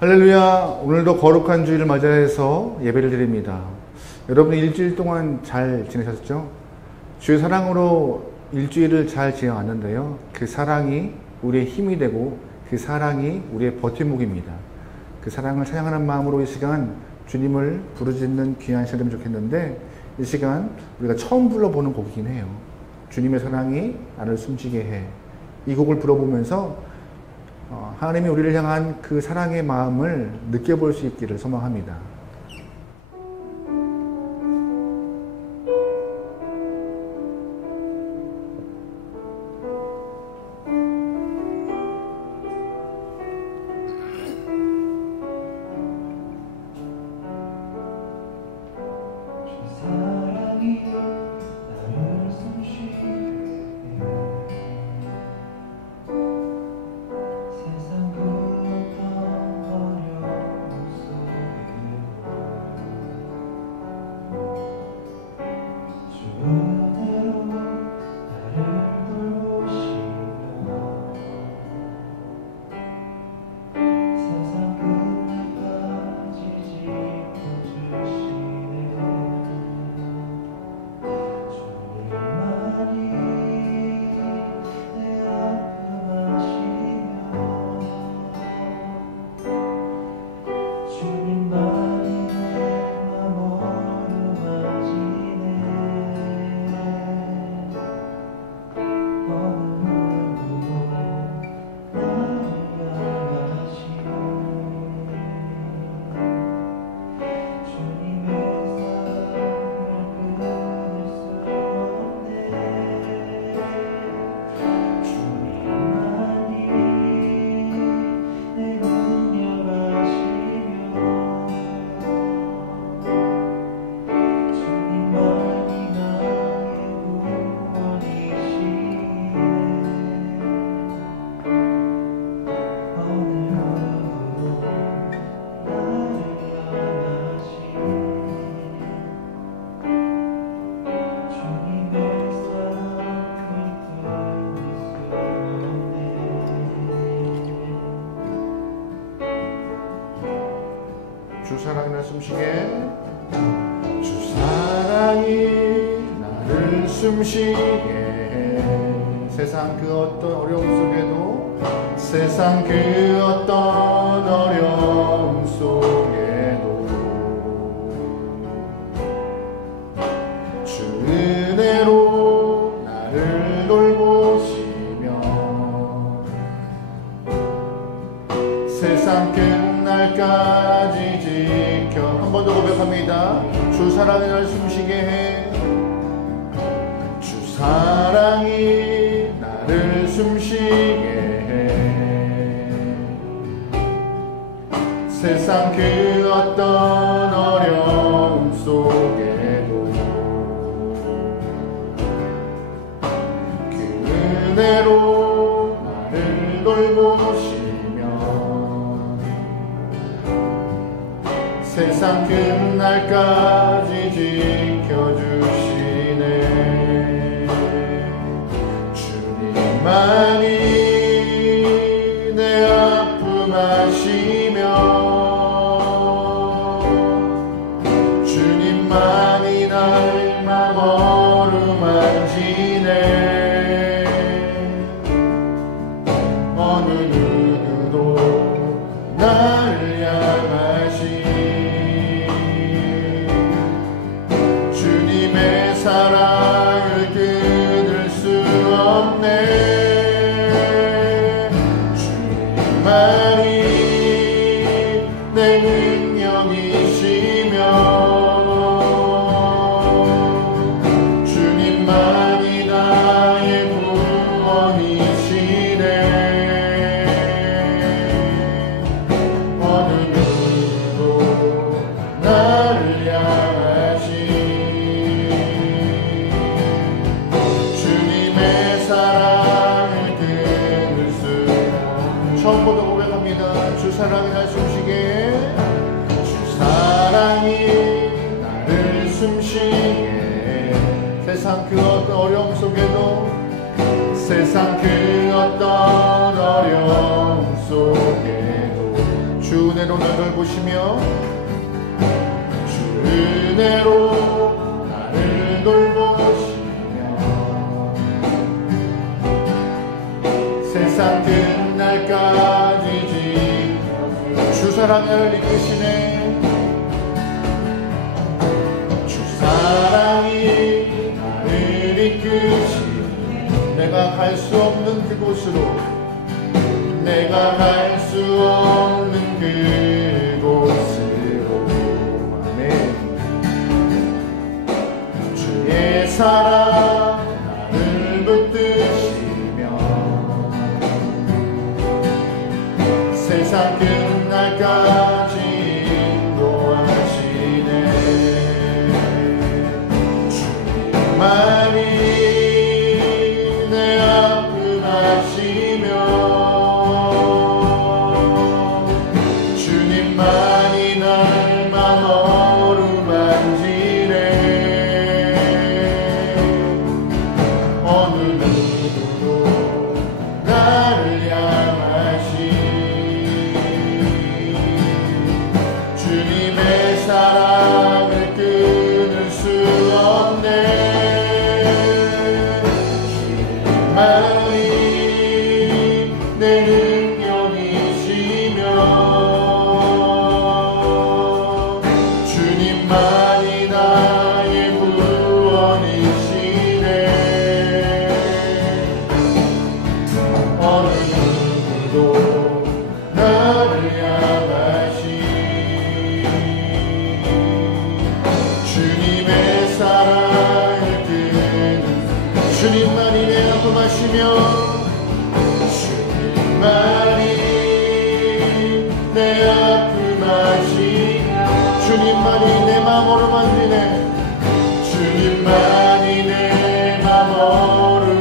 할렐루야. 오늘도 거룩한 주일을 맞이해서 예배를 드립니다. 여러분 일주일 동안 잘 지내셨죠? 주의 사랑으로 일주일을 잘 지내왔는데요. 그 사랑이 우리의 힘이 되고 그 사랑이 우리의 버팀목입니다. 그 사랑을 찬양하는 마음으로 이 시간 주님을 부르짖는 귀한 시간 되면 좋겠는데, 이 시간 우리가 처음 불러보는 곡이긴 해요. 주님의 사랑이 나를 숨쉬게 해. 이 곡을 불러보면서 하나님이 우리를 향한 그 사랑의 마음을 느껴볼 수 있기를 소망합니다. 주 사랑이 나를 숨쉬게, 주 사랑이 나를 숨쉬게 해. 세상 그 어떤 어려움 속에도, 세상 그 어떤 어려움 속에도 주 은혜로 나를 돌보시며 세상 끝날까지 한 번 더 고백합니다. 주 사랑이 나를 숨쉬게 해. 주 사랑이 나를 숨쉬게 해. 세상 그 어떤 어려움 속에도 그 은혜로 나를 돌보시며 세상 끝날까지 지켜주시네. 주님만이 내 아픔 아시며 주님만이 날 맘 어루만지네. 어느 누구도 나를 향하시 사랑을 끊을 수 없네. 주님만이 내 능력이시며 주님만이 나의 구원이시네. 어느 누구도 나를 향하시 처음부터 고백합니다. 주 사랑이 나를 숨쉬게, 주 사랑이 나를 숨쉬게. 세상 그 어떤 어려움 속에도, 세상 그 어떤 어려움 속에도 주 은혜로 나를 보시며 주 은혜로 나를 돌보시며 세상 끝날까지 주 사랑을 이끄시네. 주 사랑이 나를 이끄시네. 내가 갈 수 없는 그곳으로, 내가 갈 수 없는 그곳으로. 아멘. 주의 사랑 나를 붙드시며 세상 끝날까지 인도하시네. 주님만이 내 아픔 아시며 주님만이 날 맘 어루만지네. 어느 누구도 나를 향하시 주님의 사랑을 끊을 수 없네. 주님만이 내 능력이시며 주님만이 나의 구원이시네. 어느 누구도 나를 향하시 주님의 사랑을 끊는 주님만이 내 아픔 아시며 주님만이 내 아픔 아시며 주님만이 내 맘 어루만지네. 주님만이 내 맘 어루만지네.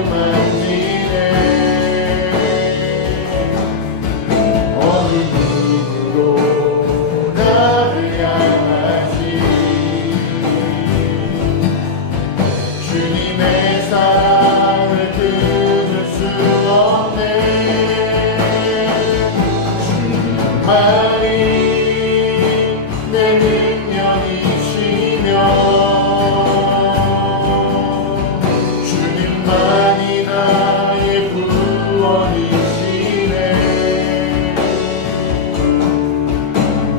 어느 누구도 나를 향하시 주님의 사랑을 끊을 수 없네. 주님만이 내 능력이시며 주님만이 나의 구원이시네.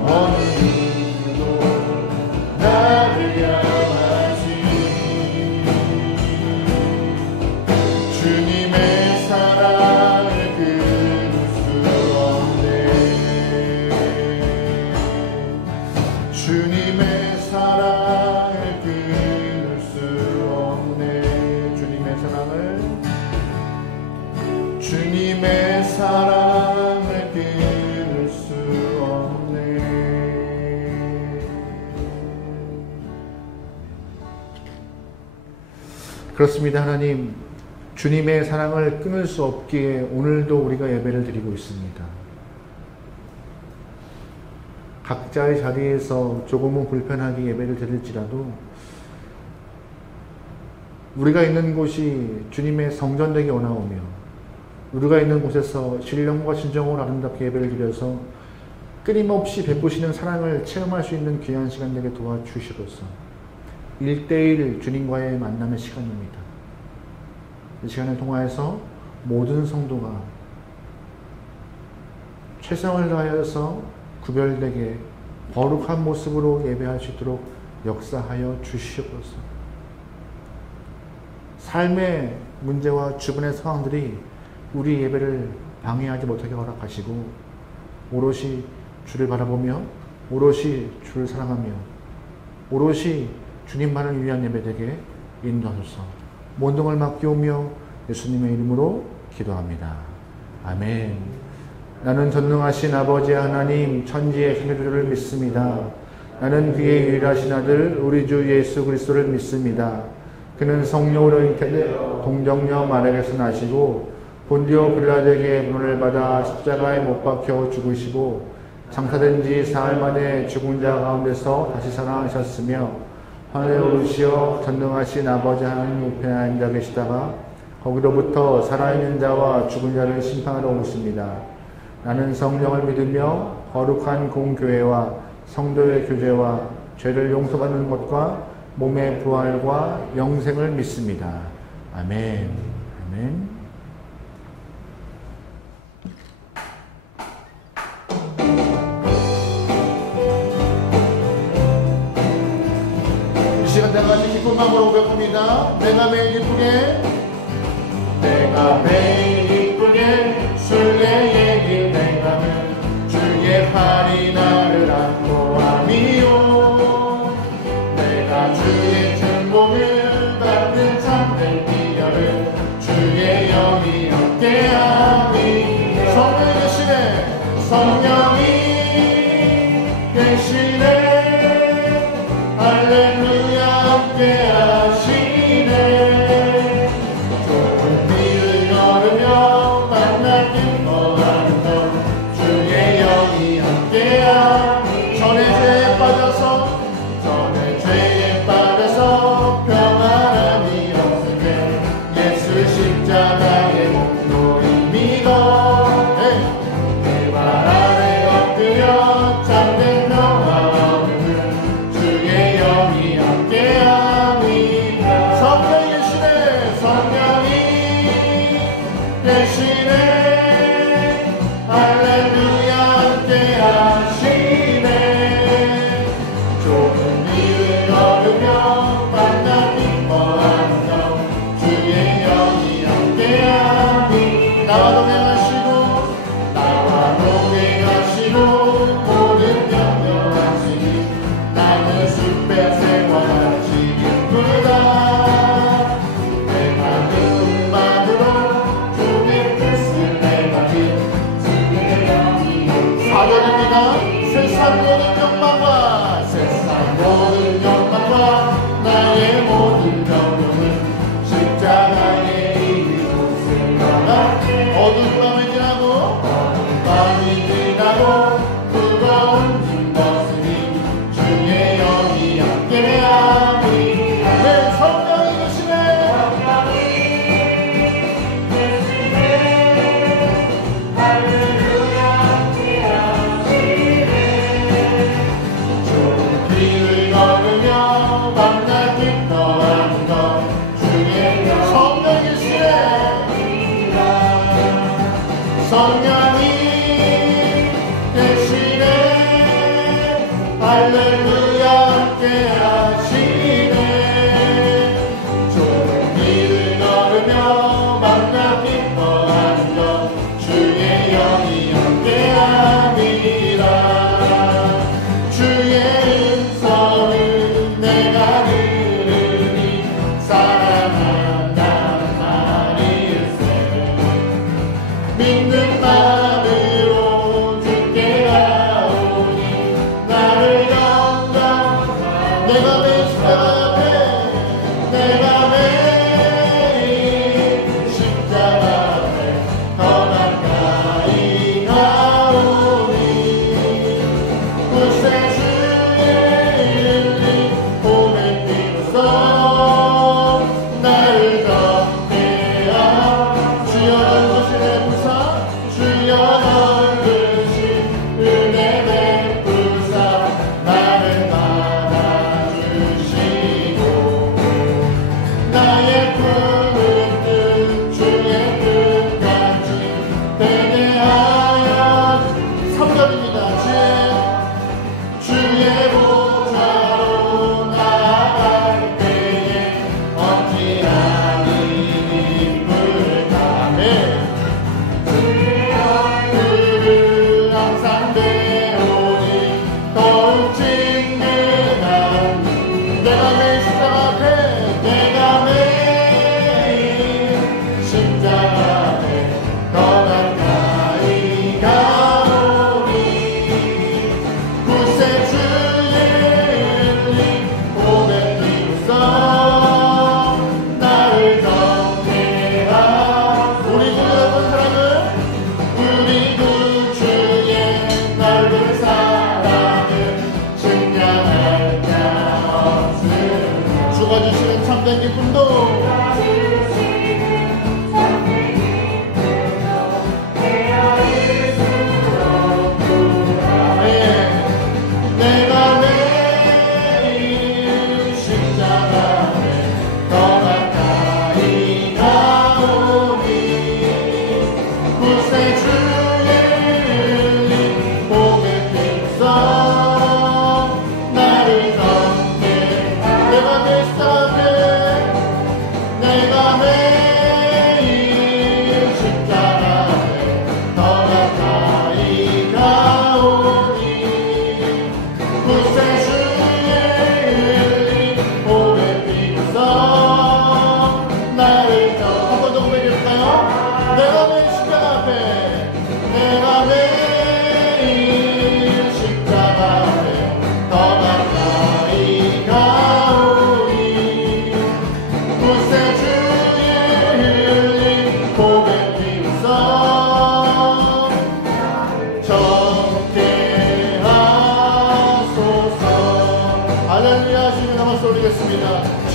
어느 누구도 나를 향하시 주님의 사랑을 끊을 수 없네. 주님의 사랑을 끊을 수 없네. 주님의 사랑을 끊을 수 없네. 그렇습니다. 하나님, 주님의 사랑을 끊을 수 없기에 오늘도 우리가 예배를 드리고 있습니다. 각자의 자리에서 조금은 불편하게 예배를 드릴지라도 우리가 있는 곳이 주님의 성전되기 원하오며 우리가 있는 곳에서 신령과 진정으로 아름답게 예배를 드려서 끊임없이 베푸시는 사랑을 체험할 수 있는 귀한 시간 되게 도와주시로서 1대1 주님과의 만남의 시간입니다. 이 시간을 통하여서 모든 성도가 최선을 다하여서 구별되게 거룩한 모습으로 예배할 수 있도록 역사하여 주시옵소서. 삶의 문제와 주변의 상황들이 우리 예배를 방해하지 못하게 허락하시고 오롯이 주를 바라보며 오롯이 주를 사랑하며 오롯이 주님만을 위한 예배되게 인도하소서. 모든 을 맡기오며 예수님의 이름으로 기도합니다. 아멘. 나는 전능하신 아버지 하나님 천지의 창조주를 믿습니다. 나는 그의 유일하신 아들 우리 주 예수 그리스도를 믿습니다. 그는 성령으로 잉태되어 동정녀 마리아에게서 나시고 본디오 빌라도에게 문을 받아 십자가에 못 박혀 죽으시고 장사된 지 사흘 만에 죽은 자 가운데서 다시 살아나셨으며 하늘에 오르시어 전능하신 아버지 하나님 우편에 앉아 계시다가 거기로부터 살아있는 자와 죽은 자를 심판하러 오십니다. 나는 성령을 믿으며 거룩한 공교회와 성도의 교제와 죄를 용서받는 것과 몸의 부활과 영생을 믿습니다. 아멘. 아멘. 이 시간 다 같이 기쁜 마음으로 고백합니다. 내가 매일 기쁘게 순례의 길 행하는 주의 팔이 나를 안고 함이요. 내가 주의 춤복을 받는 참된 기념을 주의 영이 함께하니 성령이 계시네 할렐루야 함께하시네. 좁은 길을 걸으며 만날 기뻐하는 것 주의 영이 함께하니 전의 죄에 빠져서 평안함이 없을 때 예수 십자가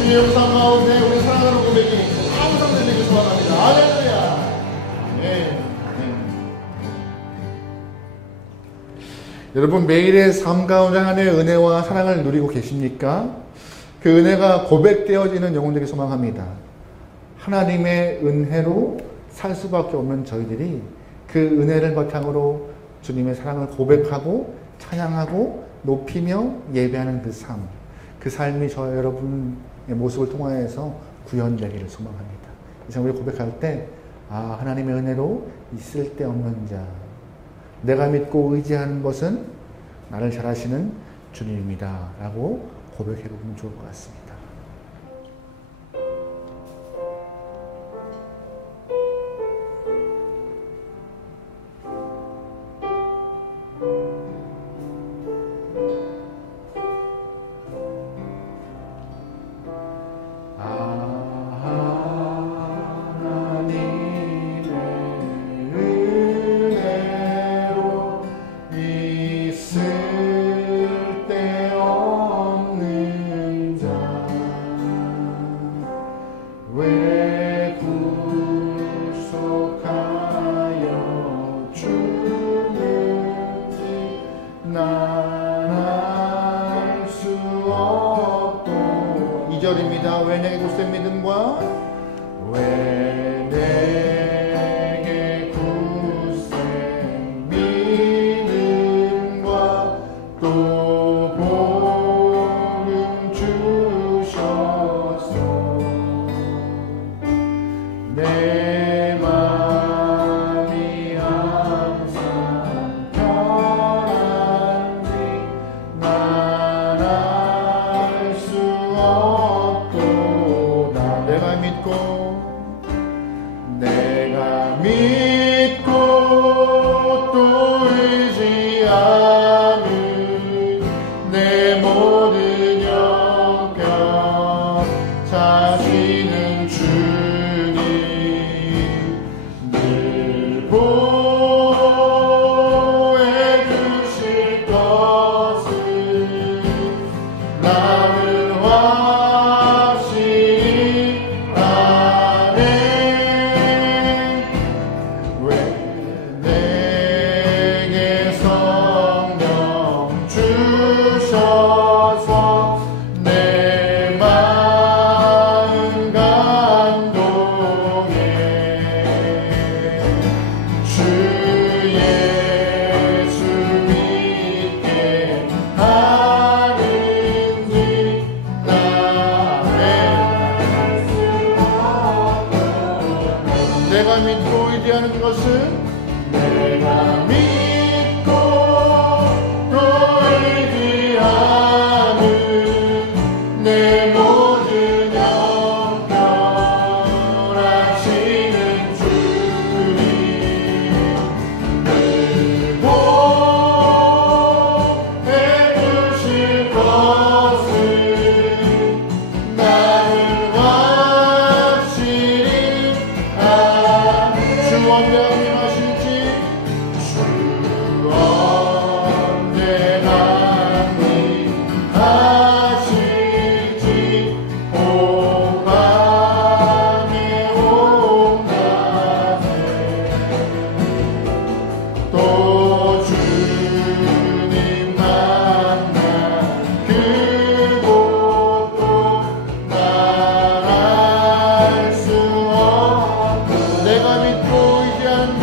주님 삶 가운데 우리 사랑하는 고백이 항상 되길 소망합니다. 할렐루야. 여러분 매일의 삶 가운데 하나님의 은혜와 사랑을 누리고 계십니까? 그 은혜가 고백되어지는 영혼들이 소망합니다. 하나님의 은혜로 살 수밖에 없는 저희들이 그 은혜를 바탕으로 주님의 사랑을 고백하고 찬양하고 높이며 예배하는 그 삶, 그 삶이 저 여러분의 모습을 통하여서 구현되기를 소망합니다. 이 삶을 고백할 때 하나님의 은혜로 있을 데 없는 자, 내가 믿고 의지하는 것은 나를 잘 아시는 주님입니다 라고 고백해보면 좋을 것 같습니다. 왜 내게 굳세 믿음과 왜 내게 굳세 믿음과 또 복음 주셔서 내 맘이 항상 편한지 난 알 수 없도다. 내가 믿고 또 의지하는 내 모든 형편 자신은 주님 늘 보혜 주실 것을 나를 내가 믿고 의지하는 것은 내가 믿고 또 의지하는 내 모든 형편 하시는 주님 늘 보혜 주실 것을 나를 확실히 주 언제 하실지 주 언제 하실지 오밤에 온낮에 또 주님 만나 그곳도 난 알 수 없는 내가 믿고 의지하는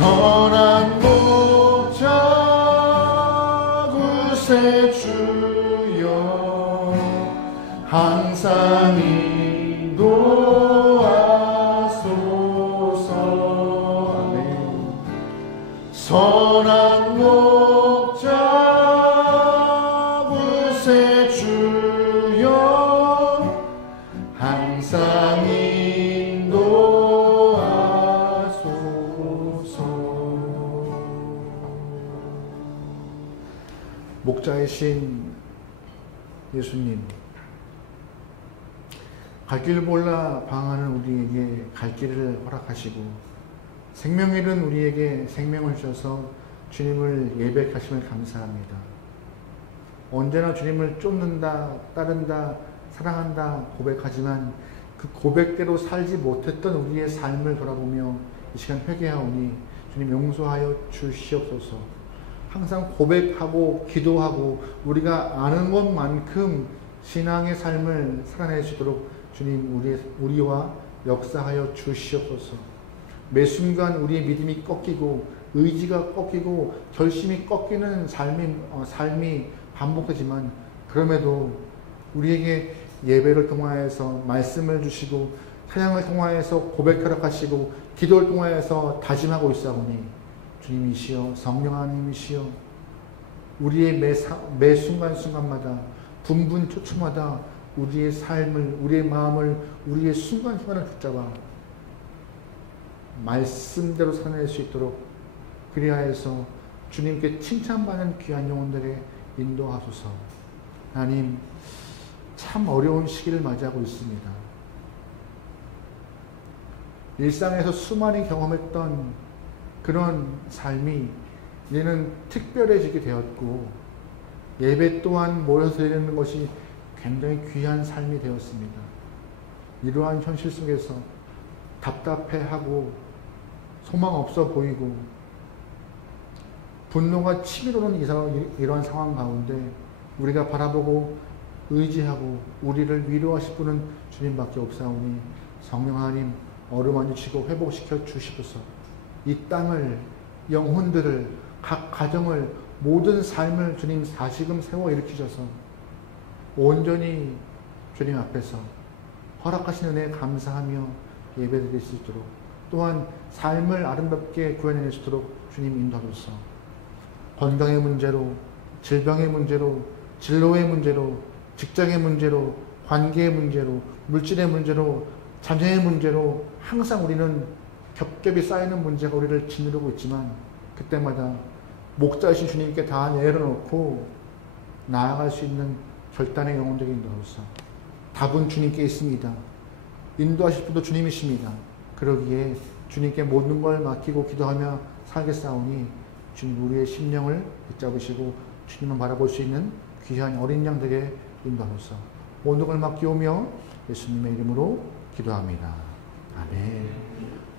선한 목자 구세주여 항상 인도하소서. 아멘. 선한 목자 구세주여 항상 목자이신 예수님, 갈 길 몰라 방황하는 우리에게 갈 길을 허락하시고 생명 잃은 우리에게 생명을 주셔서 주님을 예배하심을 감사합니다. 언제나 주님을 쫓는다, 따른다, 사랑한다 고백하지만 그 고백대로 살지 못했던 우리의 삶을 돌아보며 이 시간 회개하오니 주님 용서하여 주시옵소서. 항상 고백하고 기도하고 우리가 아는 것만큼 신앙의 삶을 살아낼 수 있도록 주님 우리와 역사하여 주시옵소서. 매 순간 우리의 믿음이 꺾이고 의지가 꺾이고 결심이 꺾이는 삶이 반복되지만 그럼에도 우리에게 예배를 통하여서 말씀을 주시고 찬양을 통하여서 고백 허락하시고 기도를 통하여서 다짐하고 있사오니 주님이시여 성령 하나님이시여 우리의 매 순간순간마다 분분초초마다 우리의 삶을 우리의 마음을 우리의 순간순간을 붙잡아 말씀대로 살아낼 수 있도록 그리하여서 주님께 칭찬받는 귀한 영혼들에 인도하소서. 하나님 참 어려운 시기를 맞이하고 있습니다. 일상에서 수많이 경험했던 그런 삶이 이제는 특별해지게 되었고 예배 또한 모여서 드리는 것이 굉장히 귀한 삶이 되었습니다. 이러한 현실 속에서 답답해하고 소망 없어 보이고 분노가 치밀어오는 이러한 상황 가운데 우리가 바라보고 의지하고 우리를 위로하실 분은 주님밖에 없사오니 성령 하나님 어루만져 주시고 회복시켜 주시소서. 이 땅을 영혼들을 각 가정을 모든 삶을 주님 다시금 세워 일으키셔서 온전히 주님 앞에서 허락하신 은혜에 감사하며 예배드릴 수 있도록 또한 삶을 아름답게 구현해낼 수 있도록 주님 인도하소서. 건강의 문제로 질병의 문제로 진로의 문제로 직장의 문제로 관계의 문제로 물질의 문제로 자녀의 문제로 항상 우리는 겹겹이 쌓이는 문제가 우리를 짓누르고 있지만 그때마다 목자이신 주님께 다 내려놓고 나아갈 수 있는 결단의 영혼들이 인도하소서. 답은 주님께 있습니다. 인도하실 분도 주님이십니다. 그러기에 주님께 모든 걸 맡기고 기도하며 살겠사오니 주님 우리의 심령을 붙잡으시고 주님을 바라볼 수 있는 귀한 어린 양들에게 인도하소서. 모든 걸 맡기오며 예수님의 이름으로 기도합니다. 아멘.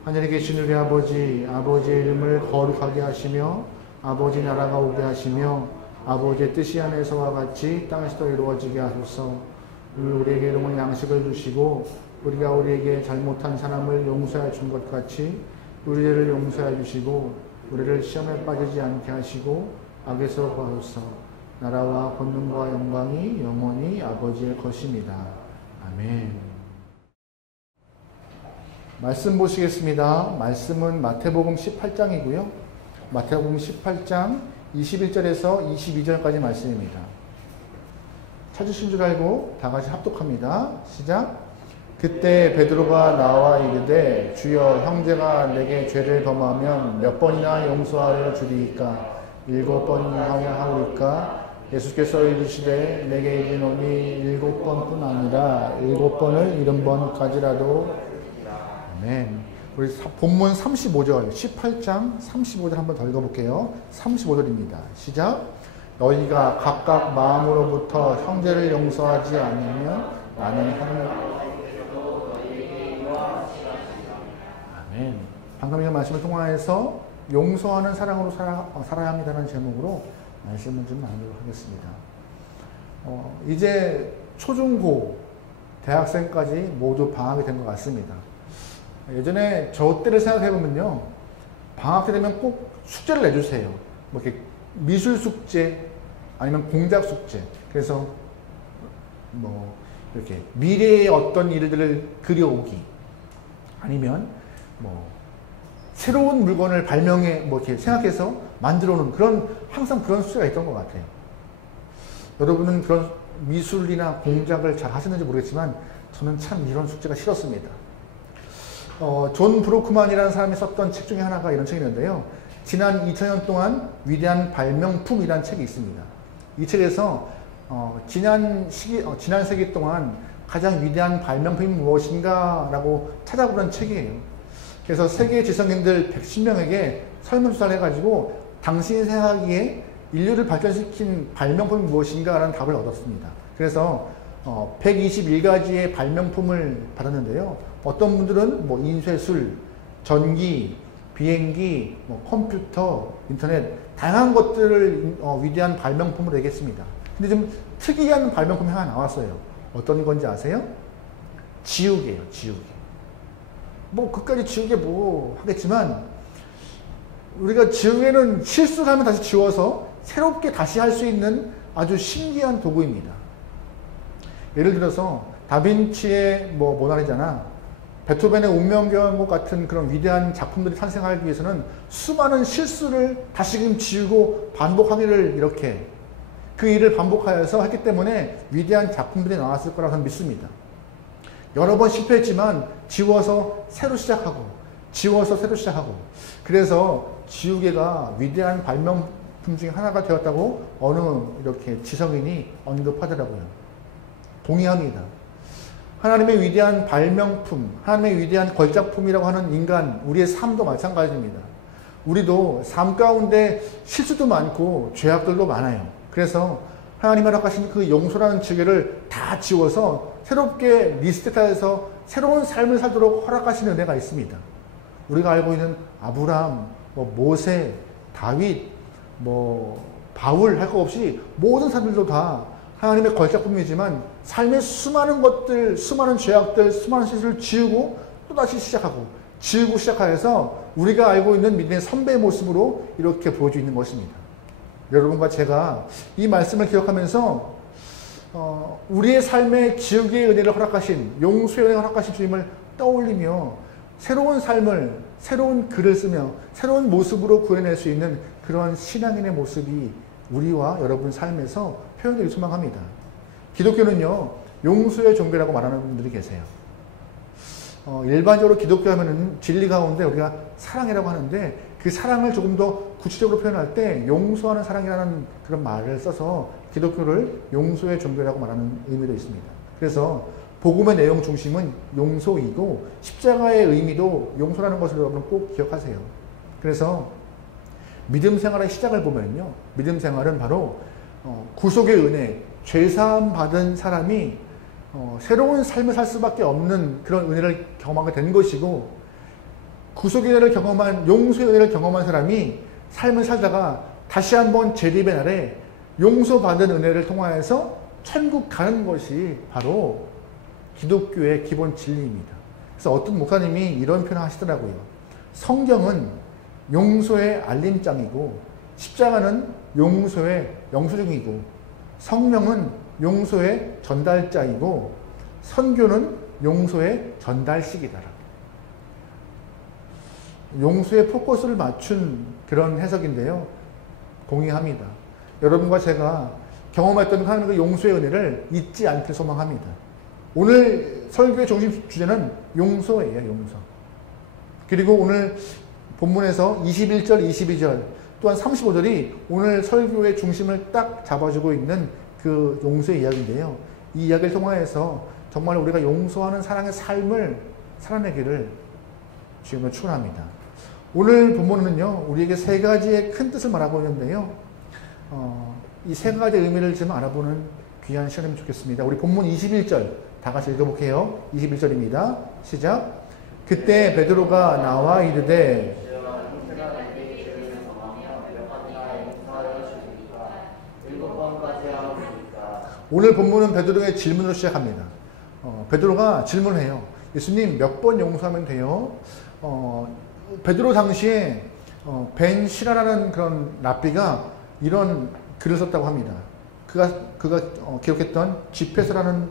하늘에 계신 우리 아버지, 아버지의 이름을 거룩하게 하시며 아버지 나라가 오게 하시며 아버지의 뜻이 하늘에서와 같이 땅에서도 이루어지게 하소서. 우리에게 이름은 양식을 주시고 우리가 우리에게 잘못한 사람을 용서해 준 것 같이 우리를 용서해 주시고 우리를 시험에 빠지지 않게 하시고 악에서 구하소서. 나라와 권능과 영광이 영원히 아버지의 것입니다. 아멘. 말씀 보시겠습니다. 말씀은 마태복음 18장이고요. 마태복음 18장 21절에서 22절까지 말씀입니다. 찾으신 줄 알고 다 같이 합독합니다. 시작. 그때 베드로가 나와 이르되 주여 형제가 내게 죄를 범하면 몇 번이나 용서하여 주리이까 7번이나 하오리까. 예수께서 이르시되 내게 이르노니 7번뿐 아니라 7번을 70번까지라도. 아멘. 우리 본문 35절 18장 35절 한번 더 읽어볼게요. 35절입니다. 시작. 너희가 각각 마음으로부터 형제를 용서하지 않으면 나는 하나님. 아멘. 방금 이 말씀을 통하여서 용서하는 사랑으로 살아야 합니다라는 제목으로 말씀을 좀 나누도록 하겠습니다. 이제 초중고 대학생까지 모두 방학이 된 것 같습니다. 예전에 저 때를 생각해보면요, 방학 때 되면 꼭 숙제를 내주세요. 뭐 이렇게 미술 숙제 아니면 공작 숙제. 그래서 뭐 이렇게 미래의 어떤 일들을 그려오기 아니면 뭐 새로운 물건을 발명해 뭐 이렇게 생각해서 만들어 놓은 그런 항상 그런 숙제가 있던 것 같아요. 여러분은 그런 미술이나 공작을 잘 하셨는지 모르겠지만 저는 참 이런 숙제가 싫었습니다. 존 브로크만이라는 사람이 썼던 책 중에 하나가 이런 책이 있는데요. 지난 2000년 동안 위대한 발명품이라는 책이 있습니다. 이 책에서 지난 세기 동안 가장 위대한 발명품이 무엇인가 라고 찾아보는 책이에요. 그래서 세계 지성인들 110명에게 설문조사를 해가지고 당신이 생각하기에 인류를 발전시킨 발명품이 무엇인가 라는 답을 얻었습니다. 그래서 121가지의 발명품을 받았는데요. 어떤 분들은 뭐 인쇄술, 전기, 비행기, 뭐 컴퓨터, 인터넷 다양한 것들을 위대한 발명품으로 얘기했습니다. 근데 좀 특이한 발명품이 하나 나왔어요. 어떤 건지 아세요? 지우개예요. 지우개. 뭐 그까지 지우개 뭐 하겠지만 우리가 지우개는 실수하면 다시 지워서 새롭게 다시 할 수 있는 아주 신기한 도구입니다. 예를 들어서 다빈치의 뭐 모나리자나 베토벤의 운명경고 같은 그런 위대한 작품들이 탄생하기 위해서는 수많은 실수를 다시금 지우고 반복하기를 이렇게 그 일을 반복하여서 했기 때문에 위대한 작품들이 나왔을 거라고 저는 믿습니다. 여러 번 실패했지만 지워서 새로 시작하고 지워서 새로 시작하고 그래서 지우개가 위대한 발명품 중에 하나가 되었다고 어느 이렇게 지성인이 언급하더라고요. 동의합니다. 하나님의 위대한 발명품, 하나님의 위대한 걸작품이라고 하는 인간, 우리의 삶도 마찬가지입니다. 우리도 삶 가운데 실수도 많고 죄악들도 많아요. 그래서 하나님이 허락하신 그 용서라는 지혜를 다 지워서 새롭게 리스트해서 새로운 삶을 살도록 허락하신 은혜가 있습니다. 우리가 알고 있는 아브라함, 뭐 모세, 다윗, 뭐 바울 할 것 없이 모든 사람들도 다 하나님의 걸작품이지만 삶의 수많은 것들, 수많은 죄악들, 수많은 실수를 지우고 또다시 시작하고 지우고 시작하여서 우리가 알고 있는 믿음의 선배의 모습으로 이렇게 보여주고 있는 것입니다. 여러분과 제가 이 말씀을 기억하면서 우리의 삶에 지우개의 은혜를 허락하신, 용서의 은혜를 허락하신 주님을 떠올리며 새로운 삶을, 새로운 글을 쓰며 새로운 모습으로 구해낼 수 있는 그런 신앙인의 모습이 우리와 여러분 삶에서 표현되길 소망합니다. 기독교는요, 용서의 종교라고 말하는 분들이 계세요. 일반적으로 기독교 하면은 진리 가운데 우리가 사랑이라고 하는데 그 사랑을 조금 더 구체적으로 표현할 때 용서하는 사랑이라는 그런 말을 써서 기독교를 용서의 종교라고 말하는 의미도 있습니다. 그래서 복음의 내용 중심은 용서이고 십자가의 의미도 용서라는 것을 여러분 꼭 기억하세요. 그래서 믿음 생활의 시작을 보면요. 믿음 생활은 바로 구속의 은혜, 죄사함 받은 사람이 새로운 삶을 살 수밖에 없는 그런 은혜를 경험하게 된 것이고 구속의 은혜를 경험한, 용서의 은혜를 경험한 사람이 삶을 살다가 다시 한번 재림의 날에 용서받은 은혜를 통하여서 천국 가는 것이 바로 기독교의 기본 진리입니다. 그래서 어떤 목사님이 이런 표현을 하시더라고요. 성경은 용서의 알림장이고 십자가는 용서의 영수증이고 성령은 용서의 전달자이고 선교는 용서의 전달식이다. 용서의 포커스를 맞춘 그런 해석인데요. 동의합니다. 여러분과 제가 경험했던 하나님의 용서의 은혜를 잊지 않길 소망합니다. 오늘 설교의 중심 주제는 용서예요. 용서. 그리고 오늘 본문에서 21절, 22절 또한 35절이 오늘 설교의 중심을 딱 잡아주고 있는 그 용서의 이야기인데요. 이 이야기를 통하여서 정말 우리가 용서하는 사랑의 삶을 살아내기를 주님으로 축원합니다. 오늘 본문은요, 우리에게 세 가지의 큰 뜻을 말하고 있는데요. 이 세 가지의 의미를 좀 알아보는 귀한 시간이면 좋겠습니다. 우리 본문 21절 다 같이 읽어볼게요. 21절입니다. 시작. 그때 베드로가 나와 이르되 오늘 본문은 베드로의 질문으로 시작합니다. 베드로가 질문해요. 예수님 몇 번 용서하면 돼요? 베드로 당시에 벤 시라라는 그런 랍비가 이런 글을 썼다고 합니다. 그가 기록했던 집회서라는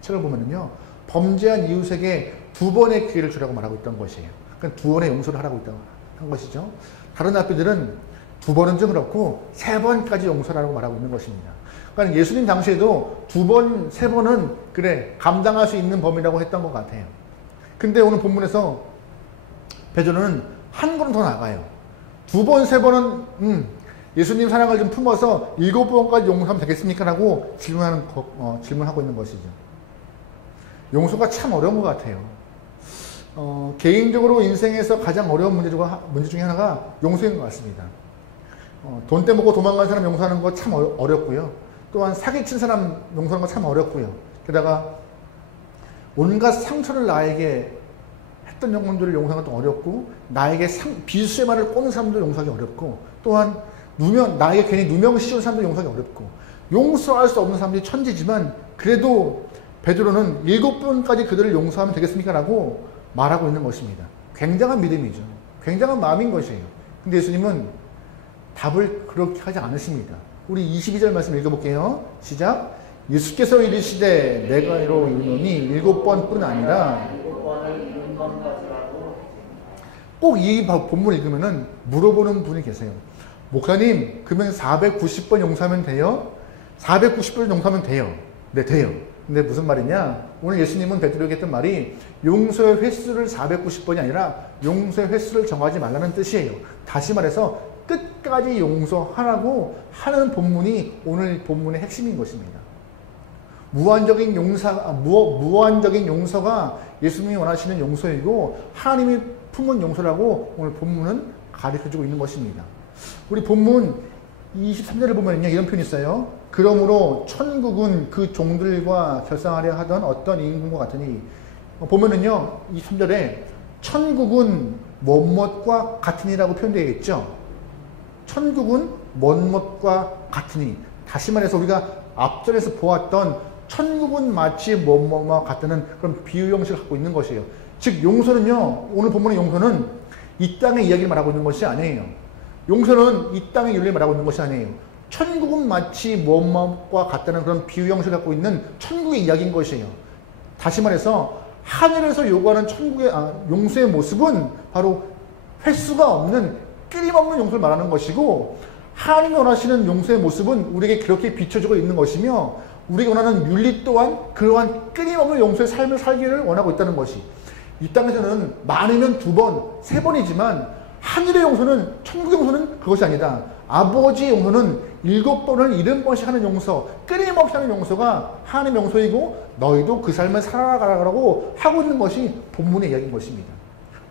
책을 보면은요, 범죄한 이웃에게 2번의 기회를 주라고 말하고 있던 것이에요. 그러니까 2번의 용서를 하라고 있다고 한 것이죠. 다른 랍비들은 2번은 좀 그렇고 3번까지 용서라고 말하고 있는 것입니다. 그러니까 예수님 당시에도 2번, 3번은 그래 감당할 수 있는 범위라고 했던 것 같아요. 근데 오늘 본문에서 베드로는 한 걸음 더 나가요. 2번, 3번은 예수님 사랑을 좀 품어서 7번까지 용서하면 되겠습니까? 라고 질문하고 있는 것이죠. 용서가 참 어려운 것 같아요. 개인적으로 인생에서 가장 어려운 문제 중에 하나가 용서인 것 같습니다. 돈 떼먹고 도망간 사람 용서하는 거 참 어렵고요. 또한 사기친 사람 용서하는 거 참 어렵고요. 게다가 온갖 상처를 나에게 했던 영혼들을 용서하는 것도 어렵고, 나에게 비수의 말을 꼬는 사람도 용서하기 어렵고, 또한 나에게 괜히 누명 씌운 사람도 용서하기 어렵고, 용서할 수 없는 사람들이 천지지만 그래도 베드로는 7번까지 그들을 용서하면 되겠습니까? 라고 말하고 있는 것입니다. 굉장한 믿음이죠. 굉장한 마음인 것이에요. 근데 예수님은 답을 그렇게 하지 않으십니다. 우리 22절 말씀 읽어볼게요. 시작. 예수께서 이르시되 내가로 이르노니 7번뿐 아니라, 꼭 이 본문을 읽으면은 물어보는 분이 계세요. 목사님, 그러면 490번 용서하면 돼요? 490번 용서하면 돼요. 네, 돼요. 근데 무슨 말이냐? 오늘 예수님은 베드로에게 했던 말이 용서의 횟수를 490번이 아니라 용서의 횟수를 정하지 말라는 뜻이에요. 다시 말해서 끝까지 용서하라고 하는 본문이 오늘 본문의 핵심인 것입니다. 무한적인 용서가 예수님이 원하시는 용서이고 하나님이 품은 용서라고 오늘 본문은 가르쳐주고 있는 것입니다. 우리 본문 23절을 보면요, 이런 표현이 있어요. 그러므로 천국은 그 종들과 결상하려 하던 어떤 임금과 같으니, 보면은요 23절에 천국은 뭐뭇과 같으니라고 표현되어 있죠. 천국은 뭐뭇과 같으니, 다시 말해서 우리가 앞전에서 보았던 천국은 마치 뭐뭐와 같다는 그런 비유 형식을 갖고 있는 것이에요. 즉 용서는요, 오늘 본문의 용서는 이 땅의 이야기를 말하고 있는 것이 아니에요. 용서는 이 땅의 윤리를 말하고 있는 것이 아니에요. 천국은 마치 뭐뭐와 같다는 그런 비유 형식을 갖고 있는 천국의 이야기인 것이에요. 다시 말해서 하늘에서 요구하는 용서의 모습은 바로 횟수가 없는 끊임없는 용서를 말하는 것이고, 하나님이 원하시는 용서의 모습은 우리에게 그렇게 비춰주고 있는 것이며, 우리가 원하는 윤리 또한 그러한 끊임없는 용서의 삶을 살기를 원하고 있다는 것이, 이 땅에서는 많으면 2번, 3번이지만 하늘의 용서는, 천국의 용서는 그것이 아니다. 아버지의 용서는 7번을 70번씩 하는 용서, 끊임없이 하는 용서가 하나님의 용서이고 너희도 그 삶을 살아가라고 하고 있는 것이 본문의 이야기인 것입니다.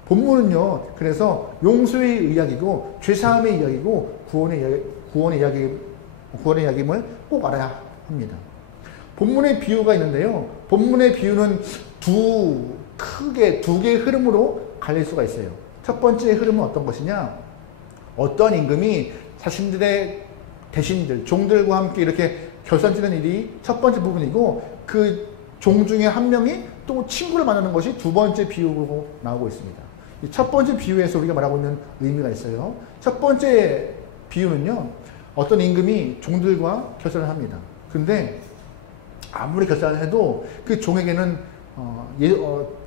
본문은요, 그래서 용서의 이야기고 죄사함의 이야기고 구원의 이야기임을 꼭 알아야 합니다. 본문의 비유가 있는데요. 본문의 비유는 두 개의 흐름으로 갈릴 수가 있어요. 첫 번째 흐름은 어떤 것이냐? 어떤 임금이 자신들의 대신들, 종들과 함께 이렇게 결산치는 일이 첫 번째 부분이고, 그 종 중에 한 명이 또 친구를 만나는 것이 두 번째 비유로 나오고 있습니다. 이 첫 번째 비유에서 우리가 말하고 있는 의미가 있어요. 첫 번째 비유는요, 어떤 임금이 종들과 결산을 합니다. 근데 아무리 결산을 해도 그 종에게는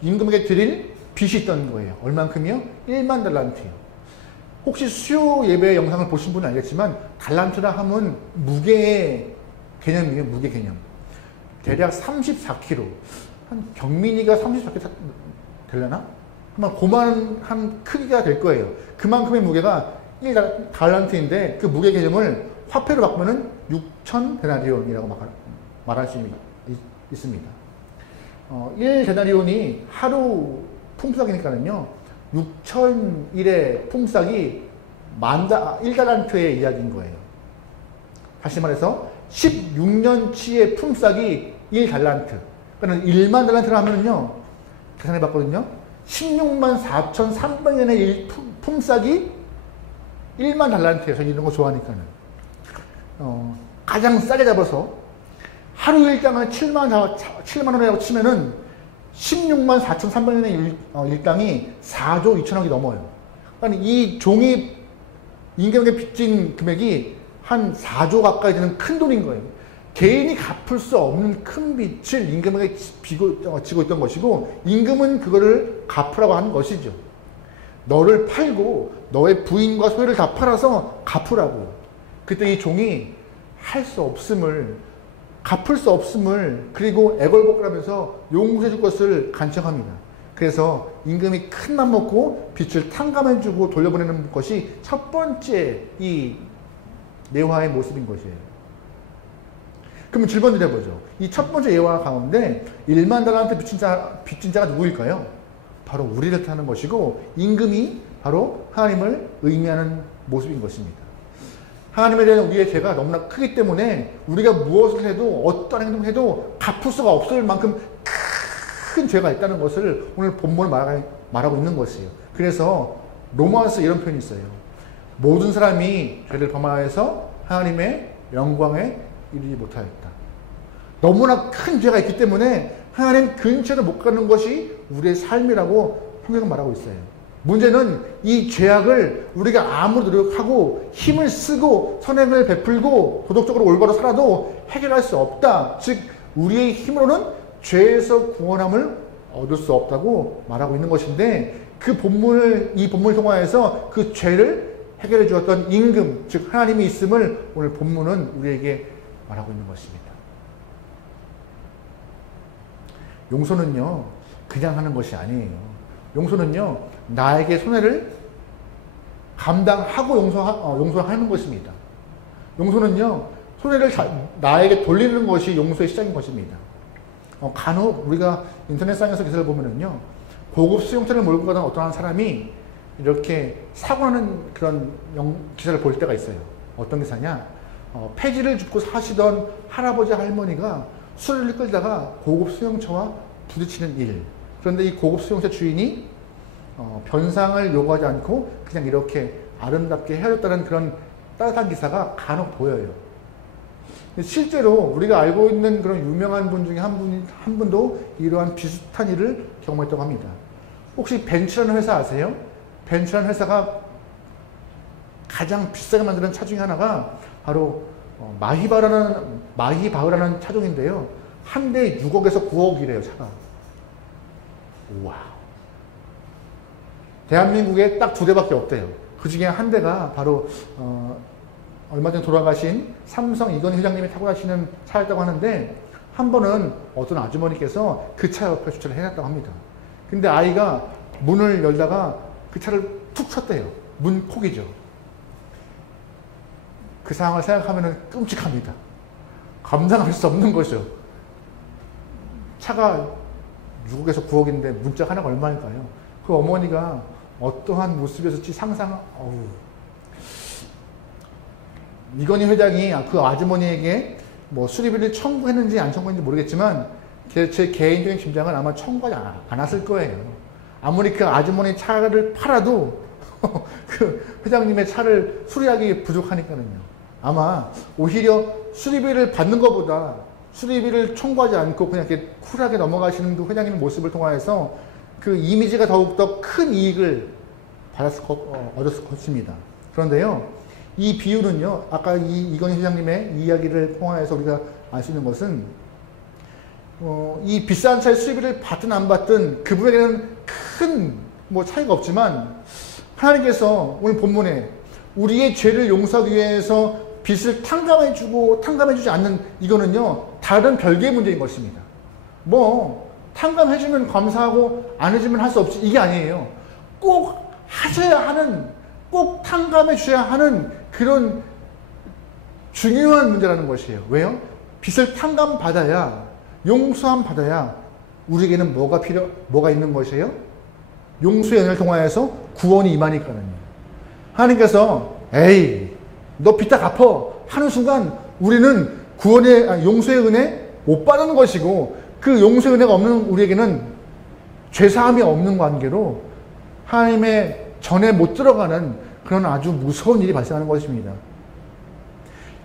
임금에게 드릴 빚이 있던 거예요. 얼만큼이요? 1만 달란트요. 혹시 수요 예배 영상을 보신 분은 알겠지만 달란트라 하면 무게의 개념이에요. 무게 개념. 대략 34kg. 한 경민이가 34kg 되려나? 아마 그만한 크기가 될 거예요. 그만큼의 무게가 1달란트인데 그 무게 개념을 화폐로 바꾸면 6천 데나리온이라고 말할 수 있습니다. 1데나리온이 하루 품삯이니까는요, 6,001의 품삯이 1달란트의 이야기인 거예요. 다시 말해서 16년치의 품삯이 1달란트. 그러니까 1만 달란트를 하면요, 계산해 봤거든요. 16만 4,300년의 품삯이 1만 달란트에서 이런 거 좋아하니까는. 가장 싸게 잡아서 하루 일당을 7만 원이라고 치면은 16만 4,300년의 일당이 4조 2천억이 넘어요. 그러니까 이 종이 임금에게 빚진 금액이 한 4조 가까이 되는 큰 돈인 거예요. 개인이 갚을 수 없는 큰 빚을 임금에게 지고 있던 것이고, 임금은 그거를 갚으라고 하는 것이죠. 너를 팔고 너의 부인과 소유를 다 팔아서 갚으라고. 그때 이 종이 할 수 없음을, 갚을 수 없음을, 그리고 애걸복걸하면서 용서해 줄 것을 간청합니다. 그래서 임금이 큰 맘 먹고 빚을 탕감해주고 돌려보내는 것이 첫 번째 이 예화의 모습인 것이에요. 그러면 질문 드려보죠. 이 첫 번째 예화 가운데 1만 달란트 빚진 자가 누구일까요? 바로 우리를 뜻하는 것이고, 임금이 바로 하나님을 의미하는 모습인 것입니다. 하나님에 대한 우리의 죄가 너무나 크기 때문에 우리가 무엇을 해도, 어떤 행동을 해도 갚을 수가 없을 만큼 큰 죄가 있다는 것을 오늘 본문을 말하고 있는 것이에요. 그래서 로마서 이런 표현이 있어요. 모든 사람이 죄를 범하여서 하나님의 영광에 이르지 못하였다. 너무나 큰 죄가 있기 때문에 하나님 근처를 못 가는 것이 우리의 삶이라고 성경은 말하고 있어요. 문제는 이 죄악을 우리가 아무리 노력하고 힘을 쓰고 선행을 베풀고 도덕적으로 올바로 살아도 해결할 수 없다. 즉 우리의 힘으로는 죄에서 구원함을 얻을 수 없다고 말하고 있는 것인데, 이 본문을 통하여서 그 죄를 해결해 주었던 임금, 즉 하나님이 있음을 오늘 본문은 우리에게 말하고 있는 것입니다. 용서는요, 그냥 하는 것이 아니에요. 용서는요, 나에게 손해를 감당하고 용서하는 것입니다. 용서는요, 손해를 나에게 돌리는 것이 용서의 시작인 것입니다. 간혹 우리가 인터넷상에서 기사를 보면은요, 고급 수용차를 몰고 가던 어떠한 사람이 이렇게 사고나는 그런 기사를 볼 때가 있어요. 어떤 기사냐? 폐지를 줍고 사시던 할아버지 할머니가 술을 끌다가 고급 수용차와 부딪히는 일. 그런데 이 고급 수용차 주인이 변상을 요구하지 않고 그냥 이렇게 아름답게 헤어졌다는 그런 따뜻한 기사가 간혹 보여요. 실제로 우리가 알고 있는 그런 유명한 분 중에 한 분도 이러한 비슷한 일을 경험했다고 합니다. 혹시 벤츠라는 회사 아세요? 벤츠라는 회사가 가장 비싸게 만드는 차 중에 하나가 바로 마히바흐라는 차종인데요. 한 대에 6억에서 9억이래요, 차가. 우와. 대한민국에 딱 2대밖에 없대요. 그 중에 한 대가 바로 얼마 전에 돌아가신 삼성 이건희 회장님이 타고 가시는 차였다고 하는데, 한 번은 어떤 아주머니께서 그 차 옆에 주차를 해놨다고 합니다. 근데 아이가 문을 열다가 그 차를 툭 쳤대요. 문콕이죠. 그 상황을 생각하면 끔찍합니다. 감당할 수 없는 것이죠. 차가 6억에서 9억인데 문짝 하나가 얼마일까요? 그 어머니가 어떠한 모습이었을지 이건희 회장이 그 아주머니에게 뭐 수리비를 청구했는지 안 청구했는지 모르겠지만 제 개인적인 짐작은 아마 청구하지 않았을 거예요. 아무리 그 아주머니 차를 팔아도 그 회장님의 차를 수리하기 부족하니까는요. 아마 오히려 수리비를 받는 것보다 수리비를 청구하지 않고 그냥 이렇게 쿨하게 넘어가시는 그 회장님의 모습을 통하여서 그 이미지가 더욱더 큰 이익을 얻었을 것입니다. 그런데요, 이 비유는요, 아까 이건희 회장님의 이야기를 통하여서 우리가 알 수 있는 것은, 이 비싼 차의 수리비를 받든 안 받든 그분에게는 큰 차이가 없지만, 하나님께서 오늘 본문에 우리의 죄를 용서하기 위해서 빚을 탕감해주지 않는 이거는요, 다른 별개의 문제인 것입니다. 탕감해주면 감사하고 안 해주면 할 수 없지, 이게 아니에요. 꼭 하셔야 하는, 꼭 탕감해 주셔야 하는 그런 중요한 문제라는 것이에요. 왜요? 빚을 탕감받아야, 용서함 받아야 우리에게는 뭐가 있는 것이에요? 용서의 은혜를 통하여서 구원이 임하니까는요. 하나님께서 에이, 너 빚 다 갚어 하는 순간 우리는 용서의 은혜 못 받는 것이고, 그 용서의 은혜가 없는 우리에게는 죄사함이 없는 관계로 하나님의 전에 못 들어가는 그런 아주 무서운 일이 발생하는 것입니다.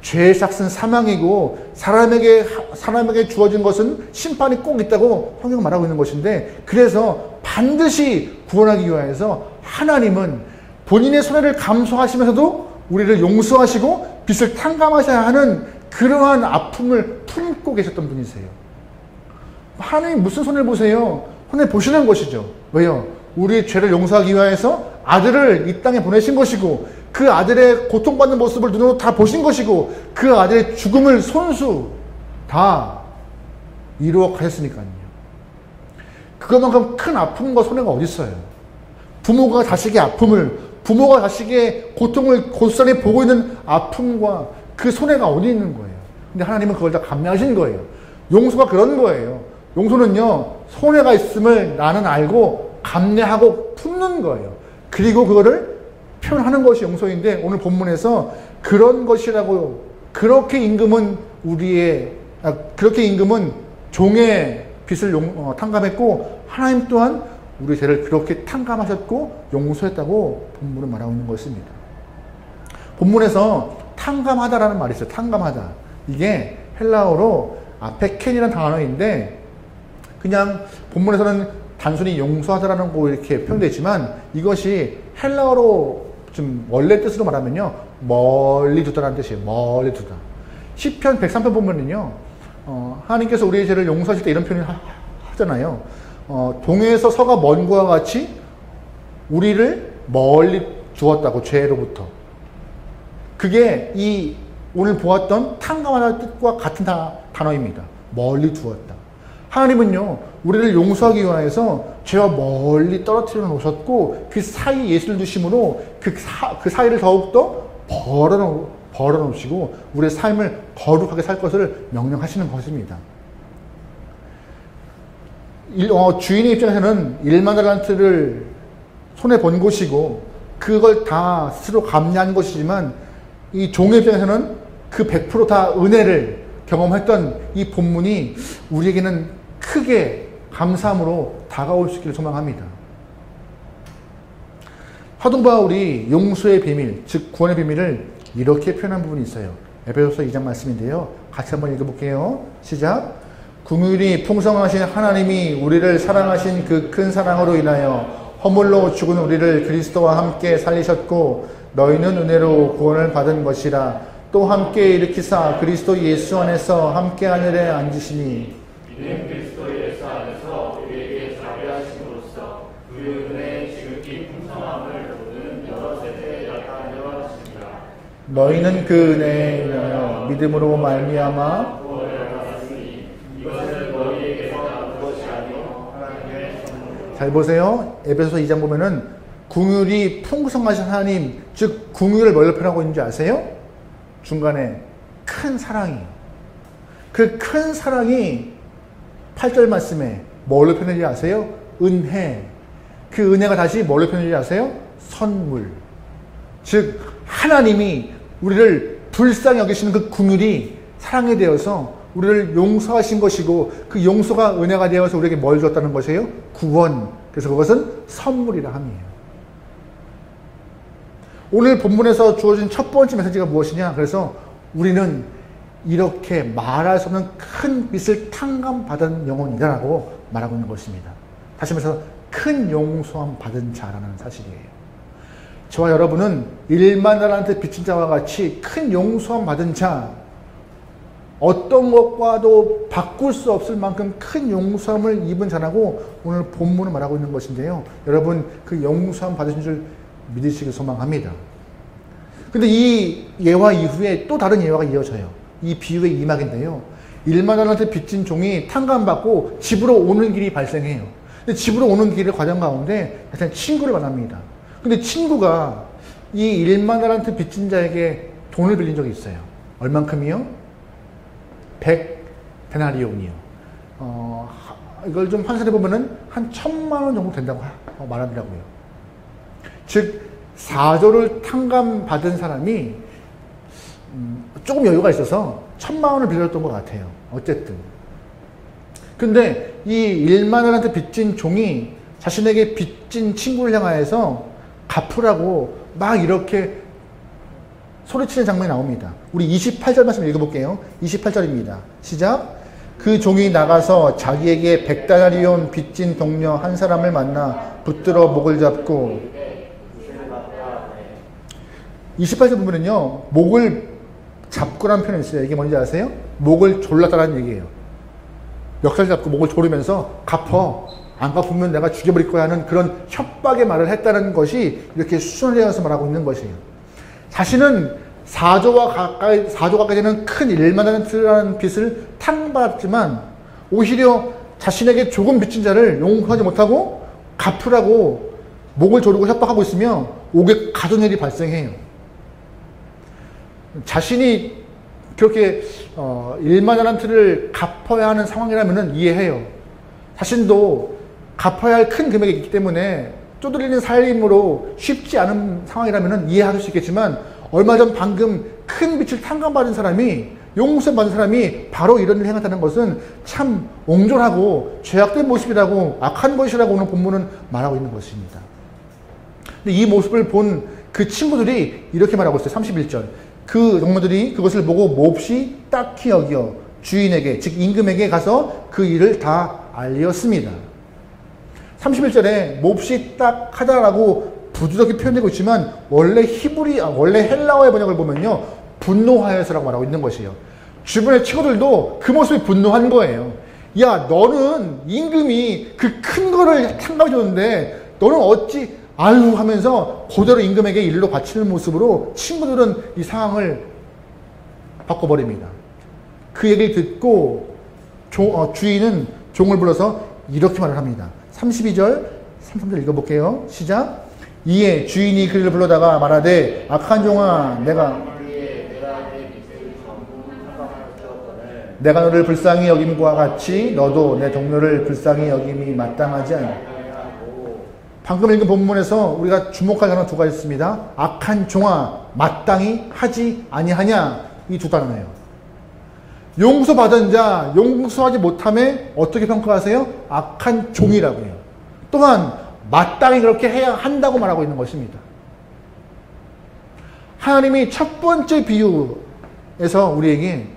죄의 삭은 사망이고 사람에게 주어진 것은 심판이 꼭 있다고 성경은 말하고 있는 것인데, 그래서 반드시 구원하기 위해서 하나님은 본인의 손해를 감수하시면서도 우리를 용서하시고 빚을 탕감하셔야 하는 그러한 아픔을 품고 계셨던 분이세요. 하나님 무슨 손해를 보세요? 손해 보시는 것이죠. 왜요? 우리 죄를 용서하기 위해서 아들을 이 땅에 보내신 것이고, 그 아들의 고통받는 모습을 눈으로 다 보신 것이고, 그 아들의 죽음을 손수 다 이루어 가셨으니까요. 그것만큼 큰 아픔과 손해가 어디 있어요? 부모가 자식의 아픔을, 부모가 자식의 고통을 고스란히 보고 있는 아픔과 그 손해가 어디 있는 거예요? 근데 하나님은 그걸 다 감내하신 거예요. 용서가 그런 거예요. 용서는요, 손해가 있음을 나는 알고 감내하고 품는 거예요. 그리고 그거를 표현하는 것이 용서인데, 오늘 본문에서 그런 것이라고, 그렇게 임금은 종의 빚을 탕감했고, 하나님 또한 우리 죄를 그렇게 탕감하셨고 용서했다고 본문은 말하고 있는 것입니다. 본문에서 탕감하다라는 말이 있어요. 탕감하다. 이게 헬라어로 아페켄이라는 단어인데, 그냥 본문에서는 단순히 용서하다라는 거 이렇게 표현되지만, 이것이 헬라어로 좀 원래 뜻으로 말하면요, 멀리 두다라는 뜻이에요. 멀리 두다. 시편 103편 보면은요, 하나님께서 우리의 죄를 용서하실 때 이런 표현을 하잖아요. 동에서 서가 먼 것과 같이 우리를 멀리 두었다고, 죄로부터. 그게 이 오늘 보았던 탕감하다는 뜻과 같은 단어입니다. 멀리 두었다. 하나님은요, 우리를 용서하기 위해서 죄와 멀리 떨어뜨려 놓으셨고, 그 사이에 예수를 두심으로 그 사이를 더욱더 벌어 놓으시고 우리의 삶을 거룩하게 살 것을 명령하시는 것입니다. 주인의 입장에서는 1만 달란트를 손해 본 것이고, 그걸 다 스스로 감내한 것이지만, 이 종의 입장에서는 그 100% 다 은혜를 경험했던 이 본문이 우리에게는 크게 감사함으로 다가올 수 있기를 소망합니다. 사도 바울이 용서의 비밀, 즉 구원의 비밀을 이렇게 표현한 부분이 있어요. 에베소서 2장 말씀인데요, 같이 한번 읽어볼게요. 시작. 긍휼이 풍성하신 하나님이 우리를 사랑하신 그 큰 사랑으로 인하여 허물로 죽은 우리를 그리스도와 함께 살리셨고, 너희는 은혜로 구원을 받은 것이라. 또 함께 일으키사 그리스도 예수 안에서 함께 하늘에 앉으시니, 이는 그리스도 예수 안에서 우리에게 자비하심으로써 그 은혜의 지극히 풍성함을 모든 여러 세대에 나타내어 하십니다. 너희는 그 은혜에 인하여 믿음으로 말미암아 이것은 너희에게서 난 것이 아니요 하나님의 선물로. 잘 보세요. 에베소서 2장 보면은 긍휼이 풍성하신 하나님, 즉 긍휼을 뭘로 표현하고 있는지 아세요? 중간에 큰 사랑이에요. 그 큰 사랑이 8절 말씀에 뭘로 표현하는지 아세요? 은혜. 그 은혜가 다시 뭘로 표현하는지 아세요? 선물. 즉 하나님이 우리를 불쌍히 여기시는 그 긍휼이 사랑이 되어서 우리를 용서하신 것이고, 그 용서가 은혜가 되어서 우리에게 뭘 줬다는 것이에요? 구원. 그래서 그것은 선물이라 함이에요. 오늘 본문에서 주어진 첫 번째 메시지가 무엇이냐? 그래서 우리는 이렇게 말할 수 없는 큰 빚을 탕감받은 영혼이다라고 말하고 있는 것입니다. 다시 말해서 큰 용서함 받은 자라는 사실이에요. 저와 여러분은 1만 달란트 빚진 자와 같이 큰 용서함 받은 자, 어떤 것과도 바꿀 수 없을 만큼 큰 용서함을 입은 자라고 오늘 본문을 말하고 있는 것인데요. 여러분 그 용서함 받으신 줄 믿으시길 소망합니다. 근데 이 예화 이후에 또 다른 예화가 이어져요. 이 비유의 이막인데요. 1만 달란트 빚진 종이 탕감받고 집으로 오는 길이 발생해요. 근데 집으로 오는 길의 과정 가운데 친구를 만납니다. 근데 친구가 이 1만 달란트 빚진 자에게 돈을 빌린 적이 있어요. 얼만큼이요? 100데나리온이요. 이걸 좀 환산해 보면은 한 1,000만 원 정도 된다고 말하더라고요. 즉 4조를 탕감받은 사람이 조금 여유가 있어서 1,000만 원을 빌렸던 것 같아요. 어쨌든. 근데 이 1만 원한테 빚진 종이 자신에게 빚진 친구를 향하여서 갚으라고 막 이렇게 소리치는 장면이 나옵니다. 우리 28절 말씀 읽어볼게요. 28절입니다. 시작. 그 종이 나가서 자기에게 100데나리온 빚진 동료 한 사람을 만나 붙들어 목을 잡고, 28절 보면은요, 목을 잡고라는 표현이 있어요. 이게 뭔지 아세요? 목을 졸랐다라는 얘기예요. 멱살 잡고 목을 조르면서 갚어. 안 갚으면 내가 죽여버릴 거야 하는 그런 협박의 말을 했다는 것이 이렇게 수선되어서 말하고 있는 것이에요. 자신은 4조 가까이 되는 큰 1만달란트라는 빚을 탕받았지만 오히려 자신에게 조금 빚진 자를 용서하지 못하고 갚으라고 목을 조르고 협박하고 있으며 옥에 가던 일이 발생해요. 자신이 그렇게 1만달란트를 갚아야 하는 상황이라면 이해해요. 자신도 갚아야 할 큰 금액이 있기 때문에 쪼들리는 살림으로 쉽지 않은 상황이라면 이해할 수 있겠지만 얼마 전 방금 큰 빚을 탕감받은 사람이, 용서받은 사람이 바로 이런 일을 행했다는 것은 참 옹졸하고 죄악된 모습이라고, 악한 것이라고 오늘 본문은 말하고 있는 것입니다. 근데 이 모습을 본 그 친구들이 이렇게 말하고 있어요. 31절. 그 동무들이 그것을 보고 몹시 딱히 여겨 주인에게, 즉 임금에게 가서 그 일을 다 알리었습니다. 31절에 몹시 딱하다라고 부드럽게 표현되고 있지만 원래 헬라어의 번역을 보면요, 분노하여서라고 말하고 있는 것이에요. 주변의 친구들도 그 모습에 분노한 거예요. 야, 너는 임금이 그 큰 거를 탕감해 줬는데 너는 어찌 아유 하면서 그대로 임금에게 일로 바치는 모습으로 친구들은 이 상황을 바꿔버립니다. 그 얘기를 듣고 주인은 종을 불러서 이렇게 말을 합니다. 32절, 33절 읽어볼게요. 시작. 이에 주인이 그를 불러다가 말하되 악한 종아, 내가 너를 불쌍히 여김과 같이 너도 내 동료를 불쌍히 여김이 마땅하지 않냐. 방금 읽은 본문에서 우리가 주목할 단어 두 가지 있습니다. 악한 종아, 마땅히 하지 아니하냐. 이 두 단어예요. 용서받은 자, 용서하지 못함에 어떻게 평가하세요? 악한 종이라고 해요. 또한 마땅히 그렇게 해야 한다고 말하고 있는 것입니다. 하나님이 첫 번째 비유에서 우리에게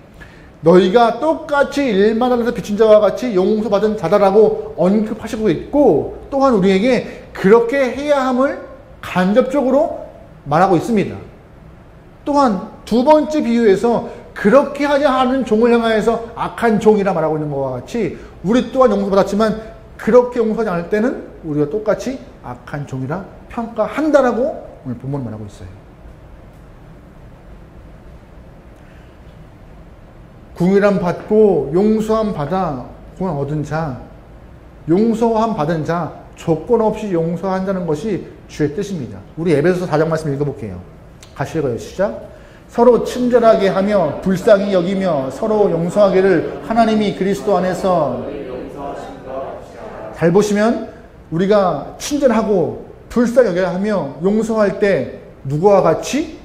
너희가 똑같이 1만달란트 빚진 자와 같이 용서받은 자다라고 언급하시고 있고, 또한 우리에게 그렇게 해야 함을 간접적으로 말하고 있습니다. 또한 두 번째 비유에서 그렇게 하지 않은 종을 향하여서 악한 종이라 말하고 있는 것과 같이 우리 또한 용서받았지만 그렇게 용서하지 않을 때는 우리가 똑같이 악한 종이라 평가한다라고 오늘 본문을 말하고 있어요. 궁유람 받고 용서함 받아 구원 얻은 자, 용서함 받은 자, 조건 없이 용서한다는 것이 주의 뜻입니다. 우리 에베소서 4장 말씀 읽어볼게요. 같이 읽어요. 시작. 서로 친절하게 하며 불쌍히 여기며 서로 용서하기를 하나님이 그리스도 안에서. 잘 보시면 우리가 친절하고 불쌍히 여겨야 하며 용서할 때 누구와 같이?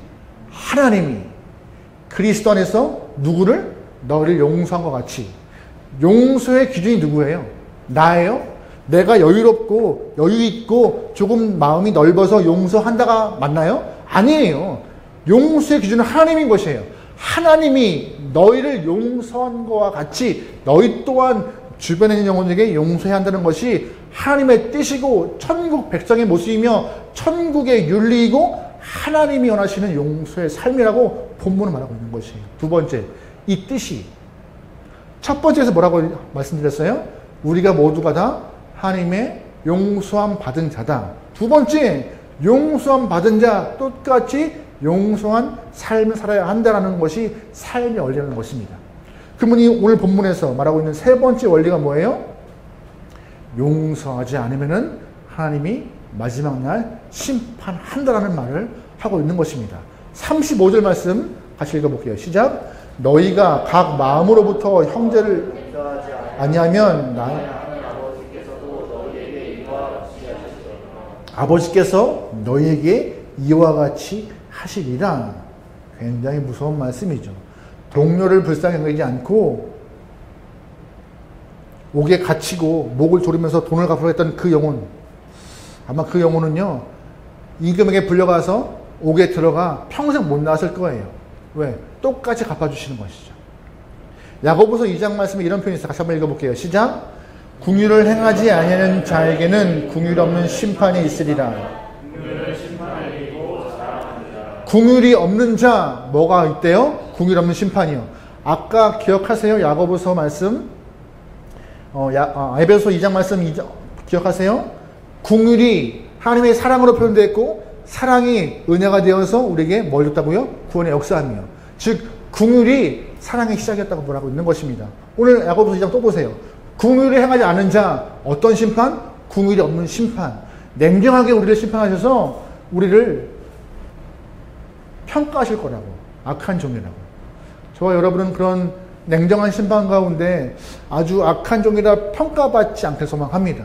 하나님이 그리스도 안에서 누구를? 너를 용서한 것 같이. 용서의 기준이 누구예요? 나예요? 내가 여유롭고 여유있고 조금 마음이 넓어서 용서한다가 맞나요? 아니에요. 용서의 기준은 하나님인 것이에요. 하나님이 너희를 용서한 것과 같이 너희 또한 주변에 있는 영혼에게 용서해야 한다는 것이 하나님의 뜻이고 천국 백성의 모습이며 천국의 윤리이고 하나님이 원하시는 용서의 삶이라고 본문은 말하고 있는 것이에요. 두 번째, 이 뜻이 첫 번째에서 뭐라고 말씀드렸어요? 우리가 모두가 다 하나님의 용서함 받은 자다. 두 번째, 용서함 받은 자 똑같이 용서한 삶을 살아야 한다는 것이 삶의 원리라는 것입니다. 그러면 오늘 본문에서 말하고 있는 세 번째 원리가 뭐예요? 용서하지 않으면 하나님이 마지막 날 심판한다라는 말을 하고 있는 것입니다. 35절 말씀 같이 읽어볼게요. 시작. 너희가 각 마음으로부터 형제를 아니하면 아버지께서 너희에게 이와 같이 하시리라. 굉장히 무서운 말씀이죠. 동료를 불쌍히 여기지 않고 옥에 갇히고 목을 조르면서 돈을 갚으려 했던 그 영혼, 아마 그 영혼은요 임금에게 불려가서 옥에 들어가 평생 못 나왔을 거예요. 왜? 똑같이 갚아주시는 것이죠. 야고보서 2장 말씀에 이런 표현이 있어요. 같이 한번 읽어볼게요. 시작. 궁유를 행하지 아니하는 자에게는 궁유 없는 심판이 있으리라. 긍휼이 없는 자 뭐가 있대요? 긍휼 없는 심판이요. 아까 기억하세요? 야고보서 말씀, 에베소 2장 말씀 기억하세요? 긍휼이 하나님의 사랑으로 표현되어 있고 사랑이 은혜가 되어서 우리에게 뭘 줬다고요? 구원의 역사하며. 즉 긍휼이 사랑의 시작이었다고 말하고 있는 것입니다. 오늘 야고보서 2장 또 보세요. 긍휼을 행하지 않은 자 어떤 심판? 긍휼이 없는 심판. 냉정하게 우리를 심판하셔서 우리를 평가하실 거라고. 악한 종이라고. 저와 여러분은 그런 냉정한 심판 가운데 아주 악한 종이라 평가받지 않길 소망합니다.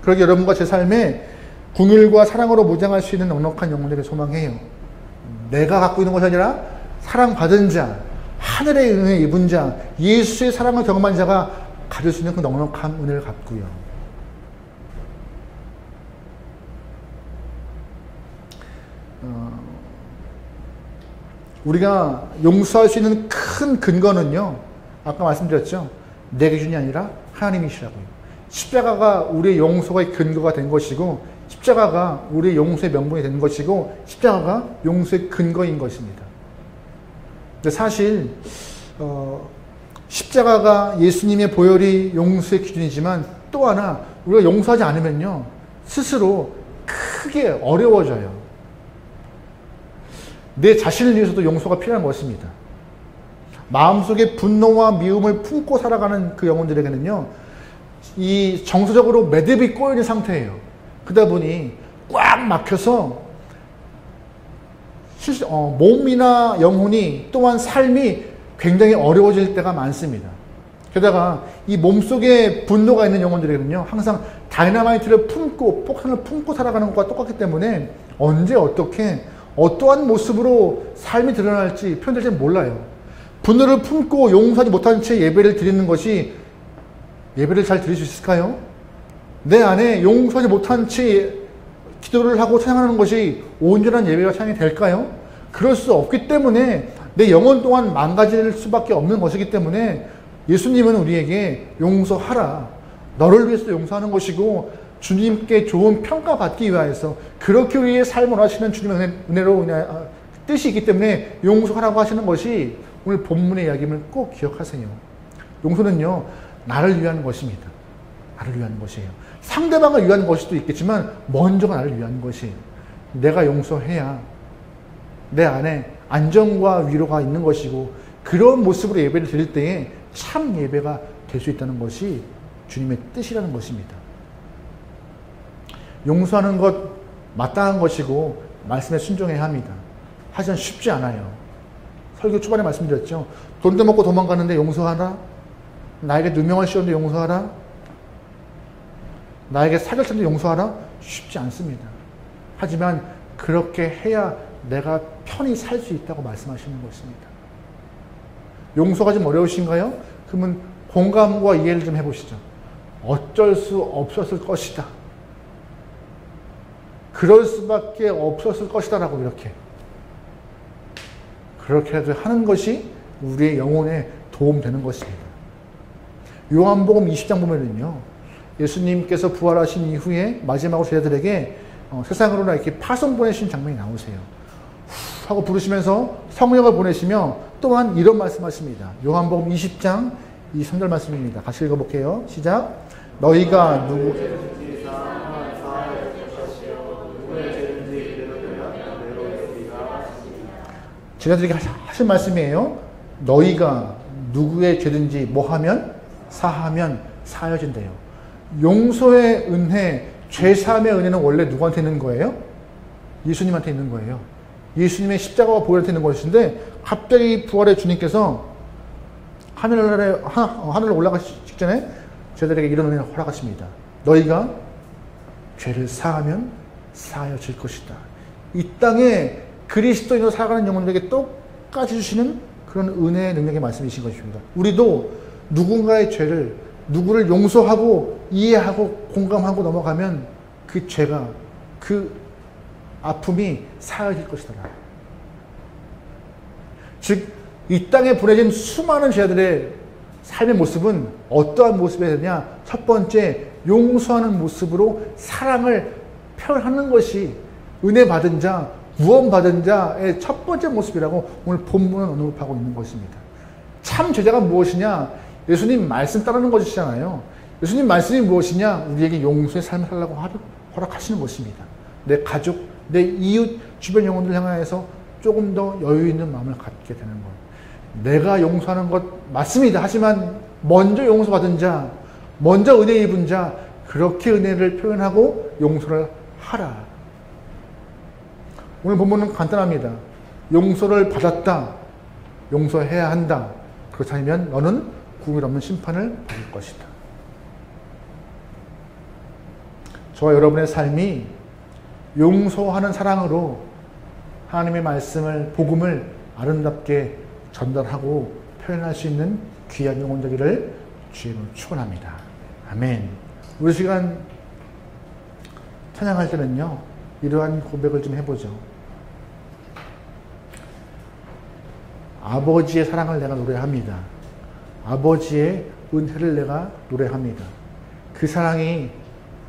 그러기 여러분과 제 삶에 긍휼과 사랑으로 무장할 수 있는 넉넉한 영혼들을 소망해요. 내가 갖고 있는 것이 아니라 사랑받은 자, 하늘의 은혜 입은 자, 예수의 사랑을 경험한 자가 가질 수 있는 그 넉넉한 은혜를 갖고요. 우리가 용서할 수 있는 큰 근거는요, 아까 말씀드렸죠. 내 기준이 아니라 하나님이시라고요. 십자가가 우리의 용서의 근거가 된 것이고, 십자가가 우리의 용서의 명분이 된 것이고, 십자가가 용서의 근거인 것입니다. 근데 사실 십자가가 예수님의 보혈이 용서의 기준이지만 또 하나 우리가 용서하지 않으면요, 스스로 크게 어려워져요. 내 자신을 위해서도 용서가 필요한 것입니다. 마음속에 분노와 미움을 품고 살아가는 그 영혼들에게는요, 이 정서적으로 매듭이 꼬여있는 상태예요. 그러다 보니 꽉 막혀서 몸이나 영혼이 또한 삶이 굉장히 어려워질 때가 많습니다. 게다가 이 몸속에 분노가 있는 영혼들에게는요, 항상 다이너마이트를 품고 폭탄을 품고 살아가는 것과 똑같기 때문에 언제 어떻게 어떠한 모습으로 삶이 드러날지 표현될지 몰라요. 분노를 품고 용서하지 못한 채 예배를 드리는 것이 예배를 잘 드릴 수 있을까요? 내 안에 용서하지 못한 채 기도를 하고 찬양하는 것이 온전한 예배가 찬양이 될까요? 그럴 수 없기 때문에 내 영혼 또한 망가질 수밖에 없는 것이기 때문에 예수님은 우리에게 용서하라, 너를 위해서 용서하는 것이고 주님께 좋은 평가받기 위하여서 그렇게 우리의 삶을 하시는 주님의 은혜로 뜻이 있기 때문에 용서하라고 하시는 것이 오늘 본문의 이야기임을 꼭 기억하세요. 용서는요, 나를 위한 것입니다. 나를 위한 것이에요. 상대방을 위한 것일 수도 있겠지만 먼저가 나를 위한 것이에요. 내가 용서해야 내 안에 안정과 위로가 있는 것이고 그런 모습으로 예배를 드릴 때에 참 예배가 될 수 있다는 것이 주님의 뜻이라는 것입니다. 용서하는 것 마땅한 것이고 말씀에 순종해야 합니다. 하지만 쉽지 않아요. 설교 초반에 말씀드렸죠. 돈도 먹고 도망가는데 용서하라? 나에게 누명을 씌웠는데 용서하라? 나에게 사기를 쳤는데 용서하라? 쉽지 않습니다. 하지만 그렇게 해야 내가 편히 살 수 있다고 말씀하시는 것입니다. 용서가 좀 어려우신가요? 그러면 공감과 이해를 좀 해보시죠. 어쩔 수 없었을 것이다. 그럴 수밖에 없었을 것이다 라고 그렇게라도 하는 것이 우리의 영혼에 도움되는 것입니다. 요한복음 20장 보면은요, 예수님께서 부활하신 이후에 마지막으로 제자들에게 세상으로나 이렇게 파송 보내신 장면이 나오세요. 후 하고 부르시면서 성령을 보내시며 또한 이런 말씀하십니다. 요한복음 20장 이 3절 말씀입니다. 같이 읽어볼게요. 시작. 너희가 누구 제자들에게 하신 말씀이에요. 너희가 누구의 죄든지 뭐하면 사하면 사여진대요. 용서의 은혜, 죄사함의 은혜는 원래 누구한테 있는 거예요? 예수님한테 있는 거예요. 예수님의 십자가와 보혈한테 있는 것인데 갑자기 부활의 주님께서 하늘로 올라가시기 직전에 제자들에게 이런 은혜를 허락하십니다. 너희가 죄를 사하면 사하여질 것이다. 이 땅에 그리스도인으로 살아가는 영혼들에게 똑같이 주시는 그런 은혜의 능력의 말씀이신 것입니다. 우리도 누군가의 죄를, 누구를 용서하고 이해하고 공감하고 넘어가면 그 죄가, 그 아픔이 사여질 것이다. 즉, 이 땅에 보내진 수많은 죄들의 삶의 모습은 어떠한 모습이 되냐? 첫 번째, 용서하는 모습으로 사랑을 표현하는 것이 은혜 받은 자, 구원받은 자의 첫 번째 모습이라고 오늘 본문은 언급하고 있는 것입니다. 참 제자가 무엇이냐? 예수님 말씀 따르는 것이잖아요. 예수님 말씀이 무엇이냐? 우리에게 용서의 삶을 살라고 허락하시는 것입니다. 내 가족, 내 이웃, 주변 영혼들 향하여서 조금 더 여유 있는 마음을 갖게 되는 것. 내가 용서하는 것 맞습니다. 하지만 먼저 용서받은 자, 먼저 은혜 입은 자, 그렇게 은혜를 표현하고 용서를 하라. 오늘 본문은 간단합니다. 용서를 받았다. 용서해야 한다. 그렇지 않으면 너는 구별 없는 심판을 받을 것이다. 저와 여러분의 삶이 용서하는 사랑으로 하나님의 말씀을, 복음을 아름답게 전달하고 표현할 수 있는 귀한 영혼 되기를 주의 이름으로 축원합니다. 아멘. 우리 시간 찬양할 때는요, 이러한 고백을 좀 해보죠. 아버지의 사랑을 내가 노래합니다. 아버지의 은혜를 내가 노래합니다. 그 사랑이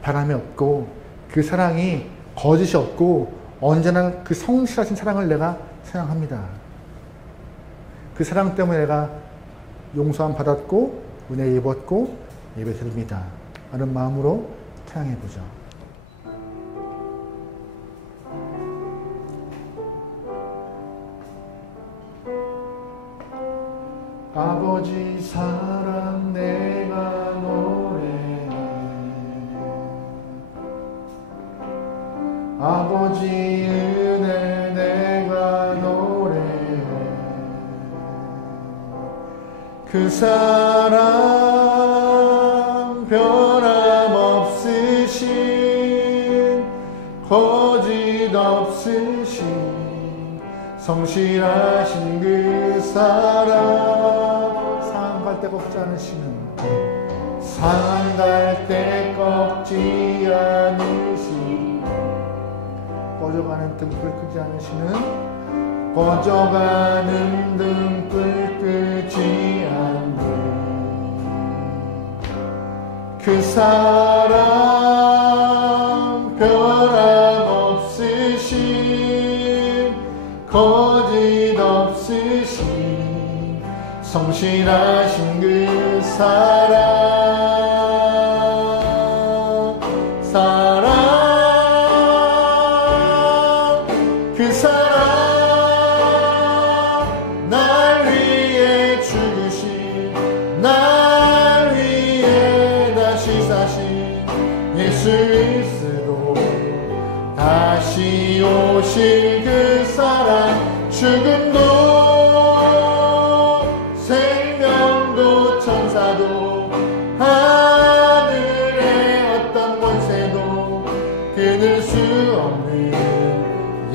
바람이 없고, 그 사랑이 거짓이 없고, 언제나 그 성실하신 사랑을 내가 사랑합니다. 그 사랑 때문에 내가 용서함 받았고, 은혜 입었고, 예배 드립니다. 라는 마음으로 찬양해보죠. 아버지 사랑 내가 노래해, 아버지 은혜 내가 노래해, 그 사랑 변함없으신, 거짓 없으신, 성실하신 그 사랑, 상한 갈 데 꺾지 않으시는, 상한 갈 데 꺾지 않으신, 꺼져가는 등불 끄지 않으시는, 꺼져가는 등불 끄지 않는 그 사랑 변함없으신, 거짓 없으신, 성실하신 그 사랑, 사랑, 그 사랑, 날 위해 죽으신, 날 위해 다시 사신 예수 그리스도, 다시 오실 그 사랑, 죽음도 생명도 천사도 하늘의 어떤 권세도 끊을 수 없는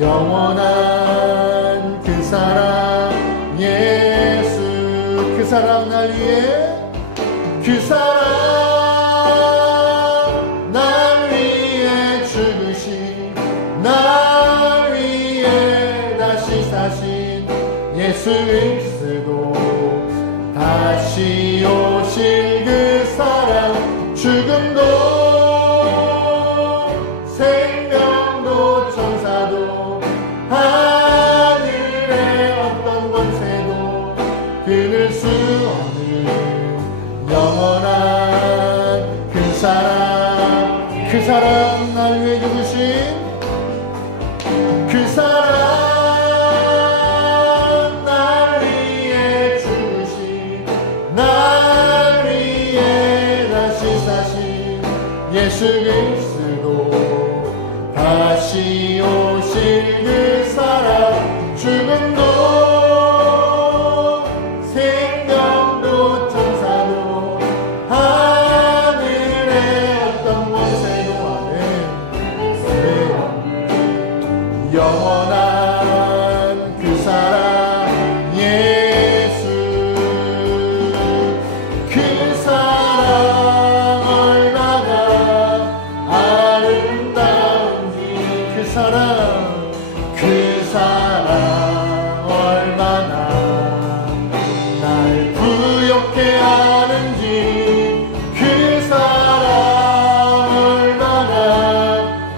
영원한 그 사랑, 예수 그 사랑, 날 위해 그 사랑, 날 위해 죽으신, 날 위해 다시 사신 예수 그리스도, 다시 오실 그 사랑, 죽음도 생명도 천사도 하늘의 어떤 권세도 끊을 수 없는 영원한 그 사랑, 그 사랑, 날 위해 죽으신 그 사랑, 날 위해 죽으신, 날 위해 다시 사신 예수 그리스도, 다시 오실 그 사랑, 죽음도 생명도 천사도 하늘의 어떤 권세도 안에 영원한 그 사랑, 예수 그 사랑 얼마나 아름다운지, 그 사랑, 그 사랑 얼마나 날 부욕해 하는지, 그 사랑 얼마나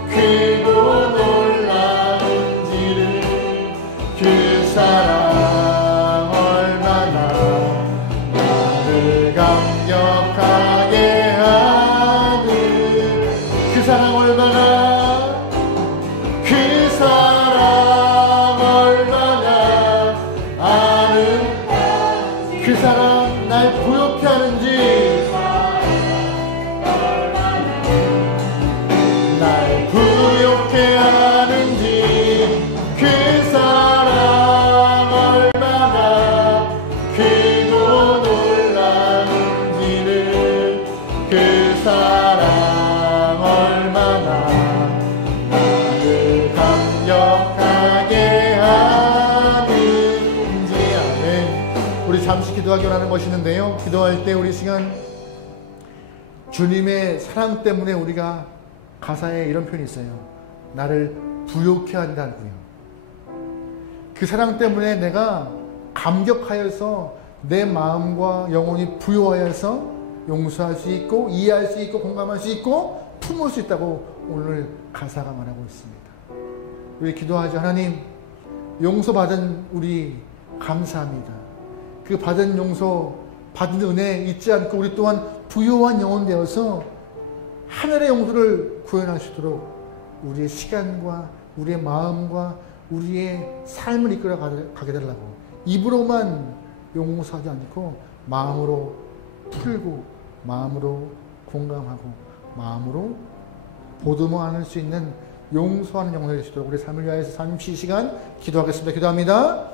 크고 놀라운지를 감격하게 하는지. 아멘. 우리 잠시 기도하기 원하는 것이 있는데요, 기도할 때 우리 시간 주님의 사랑 때문에 우리가 가사에 이런 표현이 있어요. 나를 부욕해 한다고요. 그 사랑 때문에 내가 감격하여서 내 마음과 영혼이 부요하여서 용서할 수 있고 이해할 수 있고 공감할 수 있고 품을 수 있다고 오늘 가사가 말하고 있습니다. 우리 기도하죠. 하나님, 용서받은 우리 감사합니다. 그 받은 용서, 받은 은혜 잊지 않고 우리 또한 부요한 영혼 되어서 하늘의 용서를 구현할 수 있도록 우리의 시간과 우리의 마음과 우리의 삶을 이끌어 가게 되려고, 입으로만 용서하지 않고 마음으로 풀고 마음으로 공감하고 마음으로 보듬어 안을 수 있는 용서하는 영혼이 될 수 있도록 우리 삶을 위하여서 잠시 시간 기도하겠습니다. 기도합니다.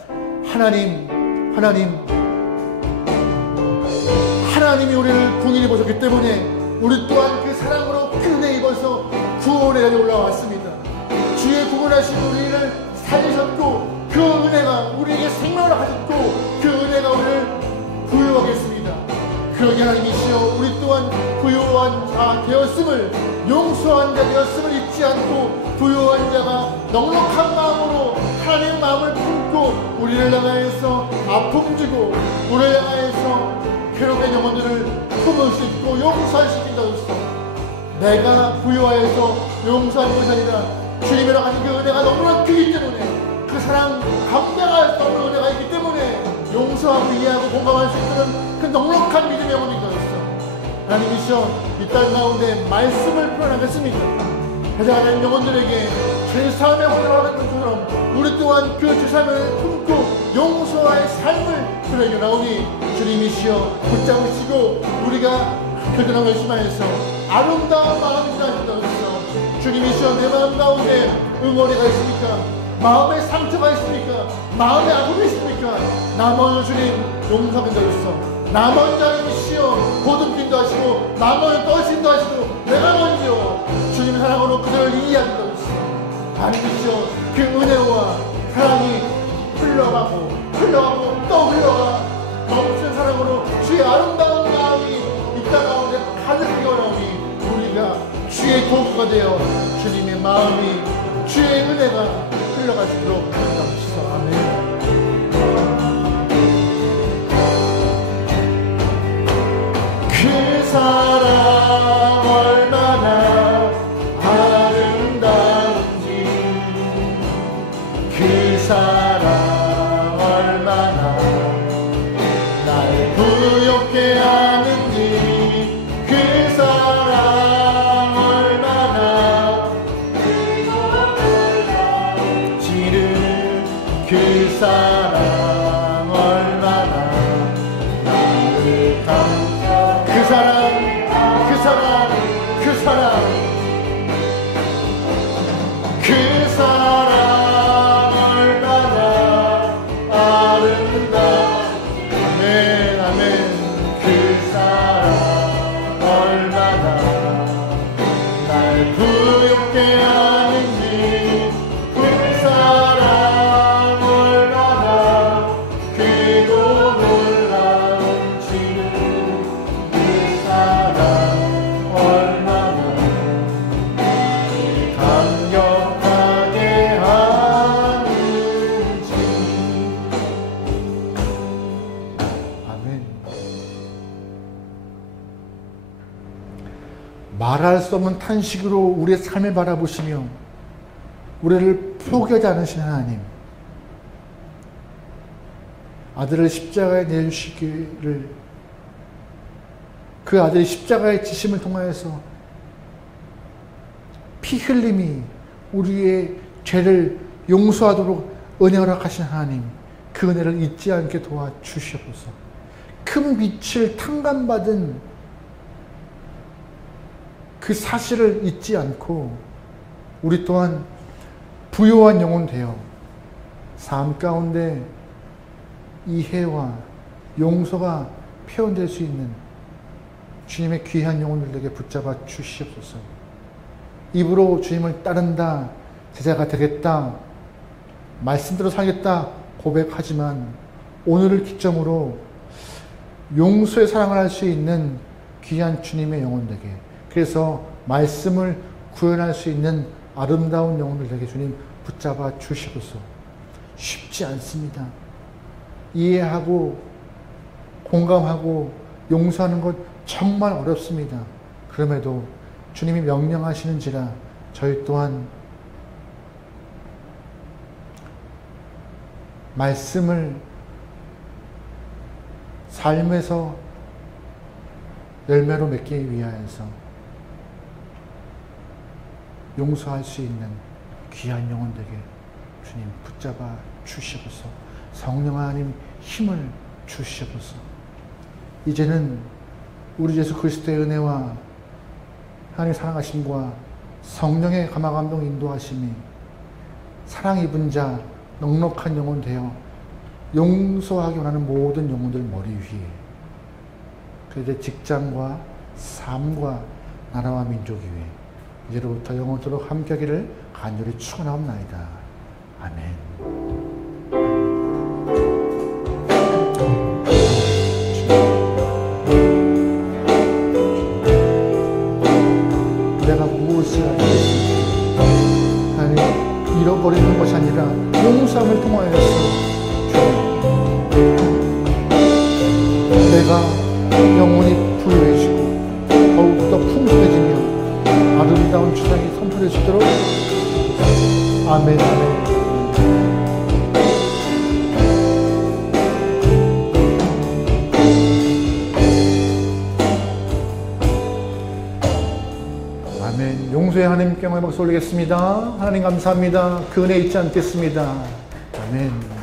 하나님이 우리를 궁일이 보셨기 때문에 우리 또한 그 사랑으로 큰 은혜 입어서 구원의 자리에 올라왔습니다. 주의 구원하신 우리를 살리셨고 그 은혜가 우리에게 생명을 하셨고 그 은혜가 우리를 부여하겠습니다. 그러니 하나님이시여, 우리 또한 부요한 자 되었음을, 용서한 자 되었음을 잊지 않고 부요한 자가 넉넉한 마음으로 하나님의 마음을 품고 우리를 향하여서 아픔 주고 우리를 향하여서 괴로운 영혼들을 품을 수 있고 용서할 수 있다고서 내가 부요하여서 용서하는 것이 아니라 주님이랑 하신 그 은혜가 너무나 크기 때문에, 그 사랑 감당할 수 없는 은혜가 있기 때문에 용서하고 이해하고 공감할 수 있는 그 넉넉한 믿음의 영혼이 되었어. 하나님이시여, 이 땅 가운데 말씀을 표현하겠습니다. 가장하는 영혼들에게 죄사함의 혼을 것처럼 우리 또한 그 죄사함을 품고 용서와의 삶을 그려져 나오니 주님이시여 붙잡으시고 우리가 그들을 열심하여서 아름다운 마음이 지나신다고 했어. 주님이시여, 내 마음 가운데 응어리가 있습니까? 마음에 상처가 있습니까? 마음에 아픔이 있습니까? 나 먼저 주님 용서하신다고 했어. 나 먼저 하나님이시여 보듬긴도 하시고 나 먼저 떠신도 하시고 내가 먼저 주님의 사랑으로 그들을 이해한다고 했어. 하나님이시여, 그 은혜와 사랑이 흘러가고 또 흘러가 넘치는 사랑으로 주의 아름다운 마음이 이 땅 가운데 가득히 올라오니 우리가 주의 도구가 되어 주님의 마음이, 주의 은혜가 흘러갈 수 있도록 기도합시다. 아멘. 그 사랑 얼마나 아름다운지, 그 사랑 얼마나 날 부욕해 하는지, 그 사랑 얼마나 지른 그 사랑 얼마나 나를 감겨, 그 사랑 그 사랑 그 사랑 그 사랑 얼마나 아름다워. 아멘 아멘. 그 사랑 얼마나 날 부욕해 하는지, 그 사랑 얼마나 크고 놀라운 지금, 그 사랑 얼마나 감격하게 하는지. 아멘. 말할 수 없는 탄식으로 우리의 삶을 바라보시며 우리를 포기하지 않으시는 하나님, 아들을 십자가에 내주시기를, 그 아들이 십자가의 지심을 통하여서 피 흘림이 우리의 죄를 용서하도록 은혜 허락하신 하나님, 그 은혜를 잊지 않게 도와주시옵소서. 큰 빛을 탕감받은 그 사실을 잊지 않고 우리 또한 부요한 영혼 되어 삶 가운데 이해와 용서가 표현될 수 있는 주님의 귀한 영혼들에게 붙잡아 주시옵소서. 입으로 주님을 따른다, 제자가 되겠다, 말씀대로 살겠다 고백하지만 오늘을 기점으로 용서의 사랑을 할 수 있는 귀한 주님의 영혼 되게, 그래서 말씀을 구현할 수 있는 아름다운 영혼들 되게 주님 붙잡아 주시고서. 쉽지 않습니다. 이해하고 공감하고 용서하는 것 정말 어렵습니다. 그럼에도 주님이 명령하시는지라 저희 또한 말씀을 삶에서 열매로 맺기 위하여서 용서할 수 있는 귀한 영혼 되게 주님 붙잡아 주시고서 성령 하나님 힘을 주시고서 이제는 우리 예수 그리스도의 은혜와 하나님의 사랑하심과 성령의 감화감동 인도하심이 사랑 입은 자 넉넉한 영혼 되어 용서하기 원하는 모든 영혼들 머리 위에, 그들의 직장과 삶과 나라와 민족 위에 이제로부터 영원토록 함께하기를 간절히 축원하옵나이다. 아멘. 내가 무엇을 하겠습니까? 하나님, 잃어버리는 것이 아니라 용서함을 통하여서 내가 영혼이 부유해지고 더욱더 풍성해지며 아름다운 주상이 선포될 수 있도록. 아멘. 아멘. 아멘. 용서의 하나님께 영광의 박수 올리겠습니다. 하나님 감사합니다. 그 은혜 잊지 않겠습니다. 아멘.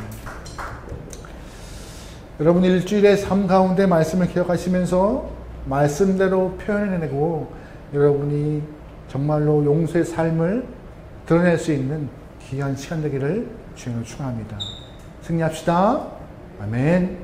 여러분 일주일의 삶 가운데 말씀을 기억하시면서 말씀대로 표현해내고 여러분이 정말로 용서의 삶을 드러낼 수 있는 귀한 시간 되기를 주님으로 축원합니다. 승리합시다. 아멘.